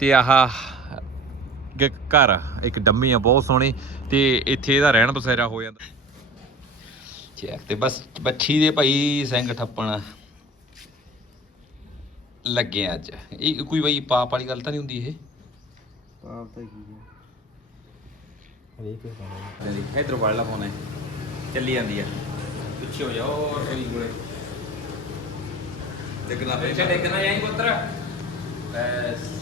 ਤੇ ਆਹ ਗ- ਘਰ ਇੱਕ ਡੰਮੀ ਆ ਬਹੁਤ ਸੋਹਣੀ ਤੇ ਇੱਥੇ ਇਹਦਾ ਰਹਿਣ ਬਸੇਰਾ ਹੋ ਜਾਂਦਾ। ਚੈੱਕ ਤੇ ਬਸ ਬੱਚੀ ਦੇ ਭਾਈ ਸਿੰਘ ਠੱਪਣ ਲੱਗੇ ਅੱਜ। ਇਹ ਕੋਈ ਬਈ ਪਾਪ ਵਾਲੀ ਗੱਲ ਤਾਂ ਨਹੀਂ ਹੁੰਦੀ ਇਹ? ਆਪ ਤਾਂ ਕੀ ਹੈ। ਦੇਖ ਇਧਰ ਵੜ ਲਾ ਫੋਨ ਹੈ ਚੱਲੀ ਜਾਂਦੀ ਆ। ਪਿੱਛੇ ਹੋ ਜਾ ਔਰ ਕਰੀ ਕੋਲੇ ਦੇਖਣਾ ਪਿੱਛੇ ਦੇਖਣਾ ਜਾਈ ਪੁੱਤਰ। ਐਸ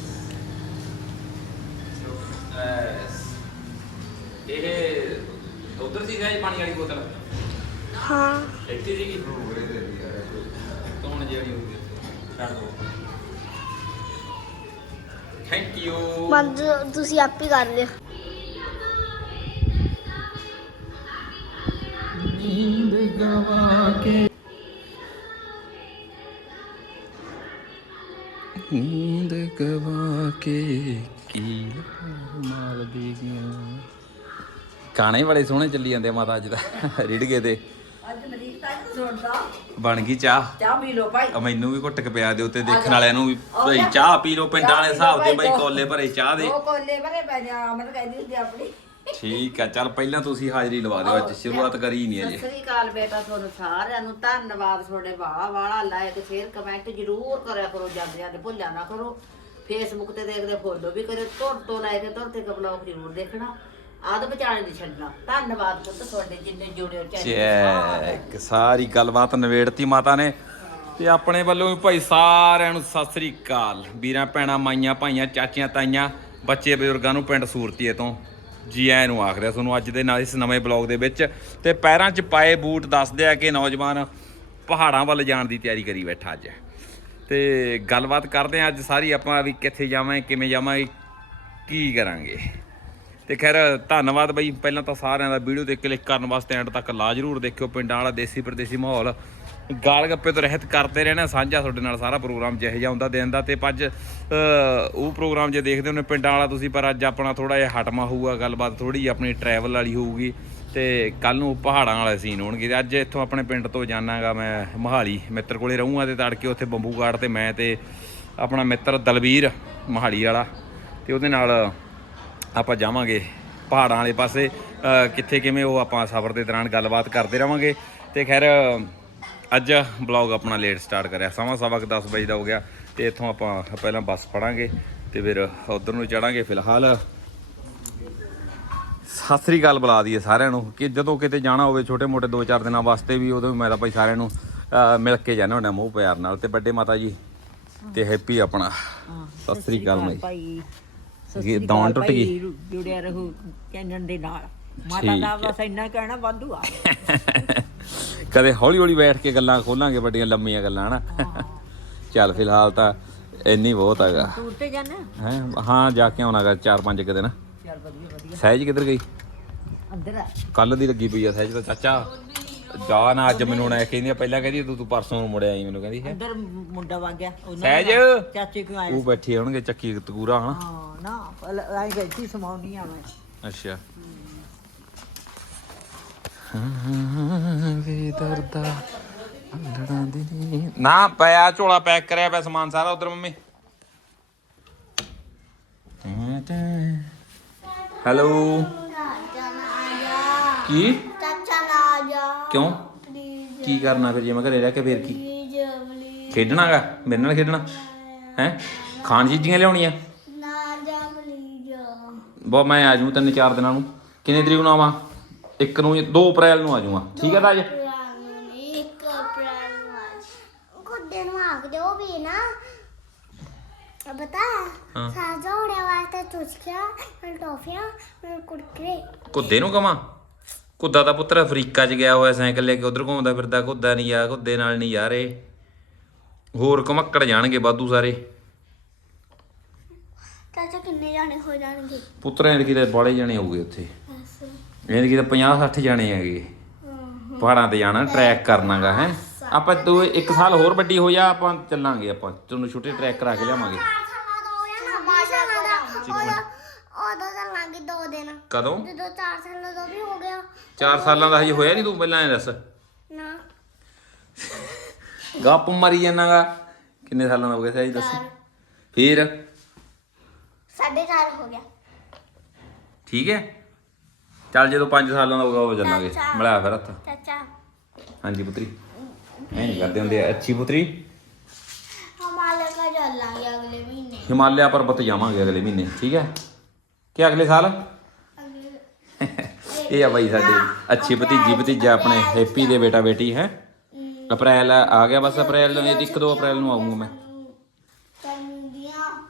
ਇਹ ਉਧਰ ਸੀ ਗਾਈ ਪਾਣੀ ਵਾਲੀ ਬੋਤਲ? ਹਾਂ। ਇੱਥੇ ਜੀ ਕੀ ਤੋਣ ਜਿਹੜੀ ਹੋਈ ਛੱਡ ਦੋ। ਥੈਂਕ ਯੂ ਬੰਦ ਤੁਸੀਂ ਆਪ ਹੀ ਕਰ ਲਿਓ। ਨੀਂਦ ਗਵਾ ਕੇ। ਨੀਂਦ ਗਵਾ ਕੇ। ਕੀ? ਮਾਲ ਦੇ ਗਿਆ ਗਾਣੇ ਬੜੇ ਸੋਹਣੇ ਚੱਲੀ ਜਾਂਦੇ ਆ ਮਾਤਾ ਅੱਜ ਦਾ ਰਿੜਗੇ ਤੇ। ਅੱਜ ਮਰੀਕ ਤਾਂ ਨੀ ਸੁਣਦਾ ਬਣ ਗਈ ਚਾਹ। ਚਾਹ ਪੀ ਲਓ ਭਾਈ। ਆ ਮੈਨੂੰ ਵੀ ਘੁੱਟ ਕੇ ਪਿਆ ਦੇ ਉੱਤੇ ਦੇਖਣ ਵਾਲਿਆਂ ਨੂੰ ਵੀ ਭਾਈ ਚਾਹ ਪੀ ਲਓ ਪਿੰਡਾਂ ਵਾਲੇ ਹਿਸਾਬ ਦੇ ਬਾਈ ਕੋਲੇ ਭਰੇ ਚਾਹ ਦੇ। ਦੋ ਕੋਲੇ ਭਰੇ ਪੈ ਜਾ ਅਮਨ ਕਹਿੰਦੀ ਹੁੰਦੀ ਆਪਣੀ। ਠੀਕ ਆ ਚੱਲ ਪਹਿਲਾਂ ਤੁਸੀਂ ਹਾਜ਼ਰੀ ਲਵਾ ਦਿਓ ਅੱਜ ਸ਼ੁਰੂਆਤ ਕਰੀ ਨਹੀਂ ਸਤਿ ਅਜੇ। ਸ੍ਰੀ ਅਕਾਲ ਬੇਟਾ ਤੁਹਾਨੂੰ ਸਾਰਿਆਂ ਨੂੰ ਧੰਨਵਾਦ ਤੁਹਾਡੇ ਵਾਹ ਵਾਲਾ ਲਾਇਕ ਸ਼ੇਅਰ ਕਮੈਂਟ ਜ਼ਰੂਰ ਕਰਿਆ ਕਰੋ ਜਾਂਦੇ ਜਾਂਦੇ ਭੁੱਲਿਆ ਨਾ ਕਰੋ। ਫੇਸਬੁੱਕ ਤੇ ਦੇਖਦੇ ਫੋਲੋ ਵੀ ਕਰੇ ਤੁਰ ਤੋਂ ਲੈ ਕੇ ਤੁਰ ਤੱਕ ਬਲੌਗ ਜ਼ਰੂਰ ਦੇਖਣਾ। ਆਦ ਬਚਾਣੇ ਨਹੀਂ ਛੱਡਣਾ। ਧੰਨਵਾਦ ਪੁੱਤ ਤੁਹਾਡੇ ਜਿੰਨੇ ਜੁੜੇ ਹੋ ਚੈਨਲ ਚੈੱਕ ਸਾਰੀ। ਗੱਲਬਾਤ ਨਵੇੜਤੀ ਮਾਤਾ ਨੇ। ਤੇ ਆਪਣੇ ਵੱਲੋਂ ਵੀ ਭਾਈ ਸਾਰਿਆਂ ਨੂੰ ਸਤਿ ਸ੍ਰੀ ਅਕਾਲ। ਵੀਰਾਂ ਭੈਣਾਂ ਮਾਈਆਂ ਭਾਈਆਂ ਚਾਚੀਆਂ ਤਾਈਆਂ ਬੱਚੇ ਬਜ਼ੁਰਗਾਂ ਨੂੰ ਪਿੰਡ ਸੂਰਤੀਏ ਤੋਂ ਜੀ ਆਇਆਂ ਨੂੰ ਆਖ ਰਿਹਾ। ਤੁਹਾਨੂੰ ਅੱਜ ਦੇ ਨਾਲ ਇਸ ਨਵੇਂ ਬਲੌਗ ਦੇ ਵਿੱਚ ਤੇ ਪੈਰਾਂ 'ਚ ਪਾਏ ਬੂਟ ਦੱਸਦੇ ਆ ਕਿ ਨੌਜਵਾਨ ਪਹਾੜਾਂ ਵੱਲ ਜਾਣ ਦੀ ਤਿਆਰੀ ਕਰੀ ਬੈਠਾ ਅੱਜ। ਤੇ ਗੱਲਬਾਤ ਕਰਦੇ ਆ ਅੱਜ ਸਾਰੀ ਆਪਾਂ ਵੀ ਕਿੱਥੇ ਜਾਵਾਂ ਕਿਵੇਂ ਜਾਵਾਂਗੇ, ਕੀ ਕਰਾਂਗੇ। ਤੇ ਖੈਰ, ਧੰਨਵਾਦ ਬਈ। ਪਹਿਲਾਂ ਤਾਂ ਸਾਰਿਆਂ ਦਾ ਵੀਡੀਓ ਤੇ ਕਲਿੱਕ ਕਰਨ ਵਾਸਤੇ ਐਂਡ ਤੱਕ ਲਾ ਜਰੂਰ ਦੇਖਿਓ ਪਿੰਡਾਂ ਵਾਲਾ, ਦੇਸੀ ਪਰਦੇਸੀ ਮਾਹੌਲ। ਗਾਲ ਗੱਪੇ ਤੋਂ ਰਹਿਤ ਕਰਦੇ ਰਹਿਣਾ, ਸਾਂਝਾ ਤੁਹਾਡੇ ਨਾਲ ਸਾਰਾ ਪ੍ਰੋਗਰਾਮ ਜਿਹੇ ਜਿਹਾ ਹੁੰਦਾ ਦਿਨ ਦਾ। ਤੇ ਅੱਜ ਉਹ ਪ੍ਰੋਗਰਾਮ ਜੇ ਦੇਖਦੇ ਹੋਣੇ ਪਿੰਡਾਂ ਵਾਲਾ ਤੁਸੀਂ, ਪਰ ਅੱਜ ਆਪਣਾ ਥੋੜਾ ਜਿਹਾ ਹਟਮਾ ਹੋਊਗਾ, ਗੱਲਬਾਤ ਥੋੜੀ ਜਿਹੀ ਆਪਣੀ ਟਰੈਵਲ ਵਾਲੀ ਹੋਊਗੀ। ਤੇ ਕੱਲ ਨੂੰ ਪਹਾੜਾਂ ਵਾਲੇ ਸੀਨ ਹੋਣਗੇ ਤੇ ਅੱਜ ਇੱਥੋਂ ਆਪਣੇ ਪਿੰਡ ਤੋਂ ਜਾਣਾਗਾ ਮੈਂ ਮਹਾਲੀ, ਮਿੱਤਰ ਕੋਲੇ ਰਹੂੰਗਾ ਤੇ ਤੜਕੇ ਉੱਥੇ ਬੰਬੂ ਬੰਬੂਗਾੜ ਤੇ ਮੈਂ ਤੇ ਆਪਣਾ ਮਿੱਤਰ ਦਲਵੀਰ ਮਹਾਲੀ ਵਾਲਾ ਤੇ ਉਹਦੇ ਨਾਲ ਆਪਾਂ ਜਾਵਾਂਗੇ ਪਹਾੜਾਂ ਵਾਲੇ ਪਾਸੇ। ਕਿੱਥੇ ਕਿਵੇਂ ਉਹ ਆਪਾਂ ਸਫ਼ਰ ਦੇ ਦੌਰਾਨ ਗੱਲਬਾਤ ਕਰਦੇ ਰਵਾਂਗੇ ਤੇ ਖੈਰ, ਅੱਜ ਬਲੌਗ ਆਪਣਾ ਲੇਟ ਸਟਾਰਟ ਕਰਿਆ। ਸਮਾਂ ਸਵਾ ਕੁ 10 ਵਜੇ ਦਾ ਹੋ ਗਿਆ ਤੇ ਇੱਥੋਂ ਆਪਾਂ ਪਹਿਲਾਂ ਬੱਸ ਫੜਾਂਗੇ ਤੇ ਫਿਰ ਉਧਰ ਨੂੰ ਚੜਾਂਗੇ ਫਿਲਹਾਲ। ਸਤਿ ਸ੍ਰੀ ਅਕਾਲ ਬੁਲਾ ਦਈਏ ਸਾਰਿਆਂ ਨੂੰ ਕਿ ਜਦੋਂ ਕਿਤੇ ਜਾਣਾ ਹੋਵੇ ਛੋਟੇ ਮੋਟੇ 2-4 ਦਿਨਾਂ ਵਾਸਤੇ ਵੀ ਉਦੋਂ ਵੀ ਮੈਂ ਤਾਂ ਭਾਈ ਸਾਰਿਆਂ ਨੂੰ ਮਿਲ ਕੇ ਜਾਣਾ ਹੁੰਦਾ ਮੂੰਹ ਪਿਆਰ ਨਾਲ। ਤੇ ਵੱਡੇ ਮਾਤਾ ਜੀ ਤੇ ਹੈਪੀ ਆਪਣਾ। ਸਤਿ ਸ੍ਰੀ ਅਕਾਲ ਭਾਈ। ਇਹ ਦੌਣ ਟੁੱਟ ਗਈ। ਜੁੜਿਆ ਰਹੋ ਚੈਨਲ ਦੇ ਨਾਲ। ਮਾਤਾ ਦਾ। ਬਸ ਇੰਨਾ ਕਹਿਣਾ ਵਾਧੂ ਆ। ਕਦੇ ਹੌਲੀ ਹੌਲੀ ਬੈਠ ਕੇ ਗੱਲਾਂ ਖੋਲਾਂਗੇ ਵੱਡੀਆਂ ਲੰਮੀਆਂ ਗੱਲਾਂ ਹਨਾ? ਚੱਲ ਫਿਲਹਾਲ ਤਾਂ ਇੰਨੀ ਬਹੁਤ ਹੈਗਾ। ਟੂਰ ਤੇ ਜਾਣਾ ਹੈ ਹਾਂ ਜਾ ਕੇ ਆਉਣਾਗਾ ਚਾਰ ਪੰਜ ਕੁ ਦਿਨ। ਚੱਲ ਵਧੀਆ। ਵਧੀਆ ਸਹਿਜ ਕਿੱਧਰ ਗਈ? ਅੰਦਰ ਆ। ਕੱਲ ਦੀ ਲੱਗੀ ਪਈ ਆ ਸਹਿਜ ਤਾਂ ਚਾਚਾ। ਜਾ ਨਾ ਅੱਜ ਮੈਨੂੰ ਨਾ ਕਹਿੰਦੀ ਆ, ਪਹਿਲਾਂ ਕਹਿੰਦੀ ਤੂੰ ਤੂੰ ਪਰਸੋਂ ਨੂੰ ਮੁੜਿਆ ਆਈ ਮੈਨੂੰ ਕਹਿੰਦੀ ਹੈ। ਅੰਦਰ ਮੁੰਡਾ ਵਗ ਗਿਆ ਉਹਨਾਂ ਸਹਿਜ? ਦਾ ਚਾਚੇ ਕੋ ਆਇਆ ਉਹ ਬੈਠੇ ਹੋਣਗੇ ਚੱਕੀ ਤਗੂਰਾ ਹਨਾ? ਹਾਂ ਨਾ ਆਈ ਗਈ ਸੀ ਸਮਾਉਣੀ ਆ ਮੈਂ। ਅੱਛਾ। ਵੇ ਦਰਦਾ ਲੜਾਂ ਦੀ ਨੀ- ਨਾ ਪਿਆ ਝੋਲਾ ਪੈਕ ਕਰਿਆ ਪਿਆ ਸਮਾਨ ਸਾਰਾ ਉਧਰ ਮੰਮੀ। ਹੈਲੋ ਕੀ? ਚਾਚਾ ਨਾ ਆ ਜਾ ਕਿਉਂ? ਪਲੀਜ਼ ਕੀ ਕਰਨਾ ਫਿਰ ਜੇ ਮੈਂ ਘਰੇ ਰਹਿ ਕੇ ਫੇਰ ਕੀ? Please please ਖੇਡਣਾਗਾ? ਮੇਰੇ ਨਾਲ ਖੇਡਣਾ? ਹੈ? ਖਾਣ ਚੀਜ਼ੀਆਂ ਲਿਆਉਣੀਆਂ? ਨਾ ਜਾ ਪਲੀਜ਼ ਬੋ, ਮੈਂ ਆ ਜੂ ਤਿੰਨ ਚਾਰ ਦਿਨਾਂ ਨੂੰ। ਕਿੰਨੇ ਤਰੀਕ ਨੂੰ ਆਵਾਂ? ਇੱਕ ਨੂੰ 2 ਅਪ੍ਰੈਲ ਨੂੰ ਆ ਜਾਊਂਗਾ। ਠੀਕ ਹੈ ਰਾਜ? ਇੱਕ ਅਪ੍ਰੈਲ ਨੂੰ ਕੁੱਦੇ ਨੂੰ ਆਖ ਦਿਓ ਵੀ ਨਾ। ਬਤਾ ਹਾਂ। ਸਾਜਾ ਹੋਣੇ ਵਾਸਤੇ ਚੁਸਕਿਆ ਮੈਂ ਟੋਫੀਆਂ ਮੈਂ ਕੁਰਕਰੇ ਕੁੱਦੇ ਨੂੰ ਕਵਾਂ ਕੁੱਦਾ ਦਾ ਪੁੱਤਰ ਅਫਰੀਕਾ 'ਚ ਗਿਆ ਹੋਇਆ ਸਾਈਕਲ ਲੈ ਕੇ ਉਧਰ ਘੁੰਮਦਾ ਫਿਰਦਾ ਕੁੱਦਾ ਨਹੀਂ ਆ ਕੁੱਦੇ ਨਾਲ ਨਹੀਂ ਯਾਰ ਇਹ ਹੋਰ ਘਮੱਕੜ ਜਾਣਗੇ ਵਾਧੂ ਸਾਰੇ ਚਾਚਾ ਕਿੰਨੇ ਜਾਣੇ ਹੋ ਜਾਣਗੇ ਪੁੱਤਰ ਐਨਕੀ ਦੇ ਬਾਲੇ ਜਾਣੇ ਹੋਊਗੇ ਉੱਥੇ ਬਸ ਐਨਕੀ ਤਾਂ 50 60 ਜਾਣੇ ਹੈਗੇ ਪਹਾੜਾਂ ਤੇ ਜਾਣਾ ਟਰੈਕ ਕਰਨਾਗਾ ਹੈ ਆਪਾਂ ਤੂੰ ਇੱਕ ਸਾਲ ਹੋਰ ਵੱਡੀ ਹੋ ਜਾ ਆਪਾਂ ਚੱਲਾਂਗੇ ਆਪਾਂ ਤੈਨੂੰ ਛੋਟੇ ਟਰੈਕ ਕਰਾ ਕੇ ਲਿਆਵਾਂਗੇ। ਚਾਰ ਸਾਲਾਂ ਦਾ ਹੋ ਗਿਆ ਨਾ ਬਾਰਾਂ ਸਾਲਾਂ ਦਾ ਉਦੋਂ ਉਦੋਂ ਚੱਲਾਂਗੇ ਦੋ ਦਿਨ। ਕਦੋਂ? ਜਦੋਂ ਚਾਰ ਸਾਲਾਂ ਦਾ ਵੀ ਹੋ ਗਿਆ। 4 ਸਾਲਾਂ ਦਾ ਹਜੇ ਹੋਇਆ ਨਹੀਂ ਤੂੰ ਪਹਿਲਾਂ ਐ ਦੱਸ। ਨਾ। ਗੱਪ ਮਾਰੀ ਜਾਣਾਗਾ। ਕਿੰਨੇ ਸਾਲਾਂ ਦਾ ਹੋ ਗਿਆ ਸਹੀ ਦੱਸ। ਫਿਰ? ਸਾਢੇ ਚਾਰ ਹੋ ਗਿਆ। ਠੀਕ ਹੈ। ਚੱਲ ਜਦੋਂ 5 ਸਾਲਾਂ ਦਾ ਉਹ ਚੱਲਾਂਗੇ। ਅੱਛਾ। ਮਿਲਾ ਫਿਰ ਹੱਥ। ਚਾਚਾ ਹਾਂਜੀ ਪੁੱਤਰੀ। ਐਂ ਕਰਦੇ ਹੁੰਦੇ ਆ। ਅੱਛੀ ਪੁੱਤਰੀ? ਹਮਾਰੇ ਘਰ ਚੱਲਾਂਗੇ ਅਗਲੇ ਮਹੀਨੇ। ਹਿਮਾਲਿਆ ਪਰਬਤ ਜਾਵਾਂਗੇ ਅਗਲੇ ਮਹੀਨੇ ਠੀਕ ਹੈ? ਕਿ ਅਗਲੇ ਸਾਲ? ਇਹ ਆ ਬਾਈ ਸਾਡੇ ਅੱਛੀ ਭਤੀਜੀ ਭਤੀਜਾ ਆਪਣੇ ਹੈਪੀ ਦੇ ਬੇਟਾ ਬੇਟੀ ਹੈ? ਅਪ੍ਰੈਲ ਆ ਗਿਆ ਬਸ ਅਪ੍ਰੈਲ ਨੂੰ 1 2 ਅਪ੍ਰੈਲ ਨੂੰ ਆਉਂਗਾ ਮੈਂ।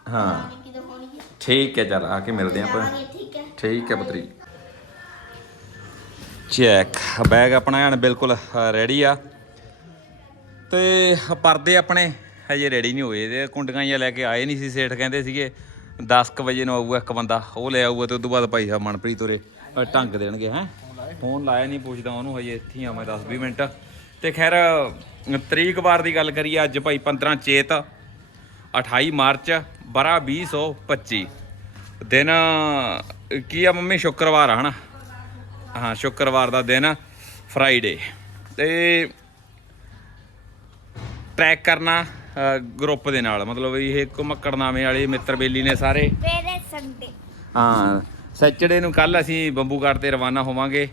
ਹਾਂ। ਕਿਦੋਂ ਠੀਕ ਹੈ ਚੱਲ ਆ ਕੇ ਮਿਲਦੇ ਆਪਾਂ। ਠੀਕ ਹੈ। ਠੀਕ ਹੈ ਪੁੱਤਰੀ। ਚੈੱਕ ਬੈਗ ਆਪਣਾ ਐਨ ਬਿਲਕੁਲ ਰੈਡੀ ਆ। ਤੇ ਪਰਦੇ ਆਪਣੇ ਹਜੇ ਰੈਡੀ ਨਹੀਂ ਹੋਏ। ਤੇ ਕੁੰਡੀਆਂ ਜਿਹਾ ਲੈ ਕੇ ਆਏ ਨਹੀਂ ਸੀ ਸੇਠ ਕਹਿੰਦੇ ਸੀਗੇ 10 ਕੁ ਵਜੇ ਨੂੰ ਆਊਗਾ ਇੱਕ ਬੰਦਾ ਉਹ ਲੈ ਆਊਗਾ ਤੇ ਉਸ ਤੋਂ ਬਾਅਦ ਭਾਈ ਸਾਹਿਬ ਮਨਪ੍ਰੀਤ ਉਰੇ ਅ, ਢੰਗ ਦੇਣਗੇ ਹੈ? ਫੋਨ ਲਾਇਆ ਨਹੀਂ ਪੁੱਛਦਾ ਉਹਨੂੰ ਹਜੇ ਇੱਥੇ ਹੀ ਆ ਮੈਂ 10 20 ਮਿੰਟ। ਤੇ ਖੈਰ ਤਰੀਕ ਵਾਰ ਦੀ ਗੱਲ ਕਰੀਏ ਅੱਜ ਭਾਈ 15 ਚੇਤ 28 ਮਾਰਚ ਬਰਾ 2025 ਦਿਨ ਕੀ ਆ ਮੰਮੀ? ਸ਼ੁੱਕਰਵਾਰ ਆ ਹਨਾ? ਹਾਂ ਸ਼ੁੱਕਰਵਾਰ ਦਾ ਦਿਨ ਫਰਾਈਡੇ ਤੇ ਟਰੈਕ ਕਰਨਾ ਗਰੁੱਪ ਦੇ ਨਾਲ। ਮਤਲਬ ਇਹ ਘੁਮਕੜਨਾਮੇ ਵਾਲੇ ਮਿੱਤਰ ਬੇਲੀ ਨੇ ਸਾਰੇ। ਮੇਰੇ ਸੰਡੇ ਹਾਂ ਸੈਚਰਡੇ ਨੂੰ ਕੱਲ ਅਸੀਂ ਬੰਬੂਗੜ੍ਹ ਤੇ ਰਵਾਨਾ ਹੋਵਾਂਗੇ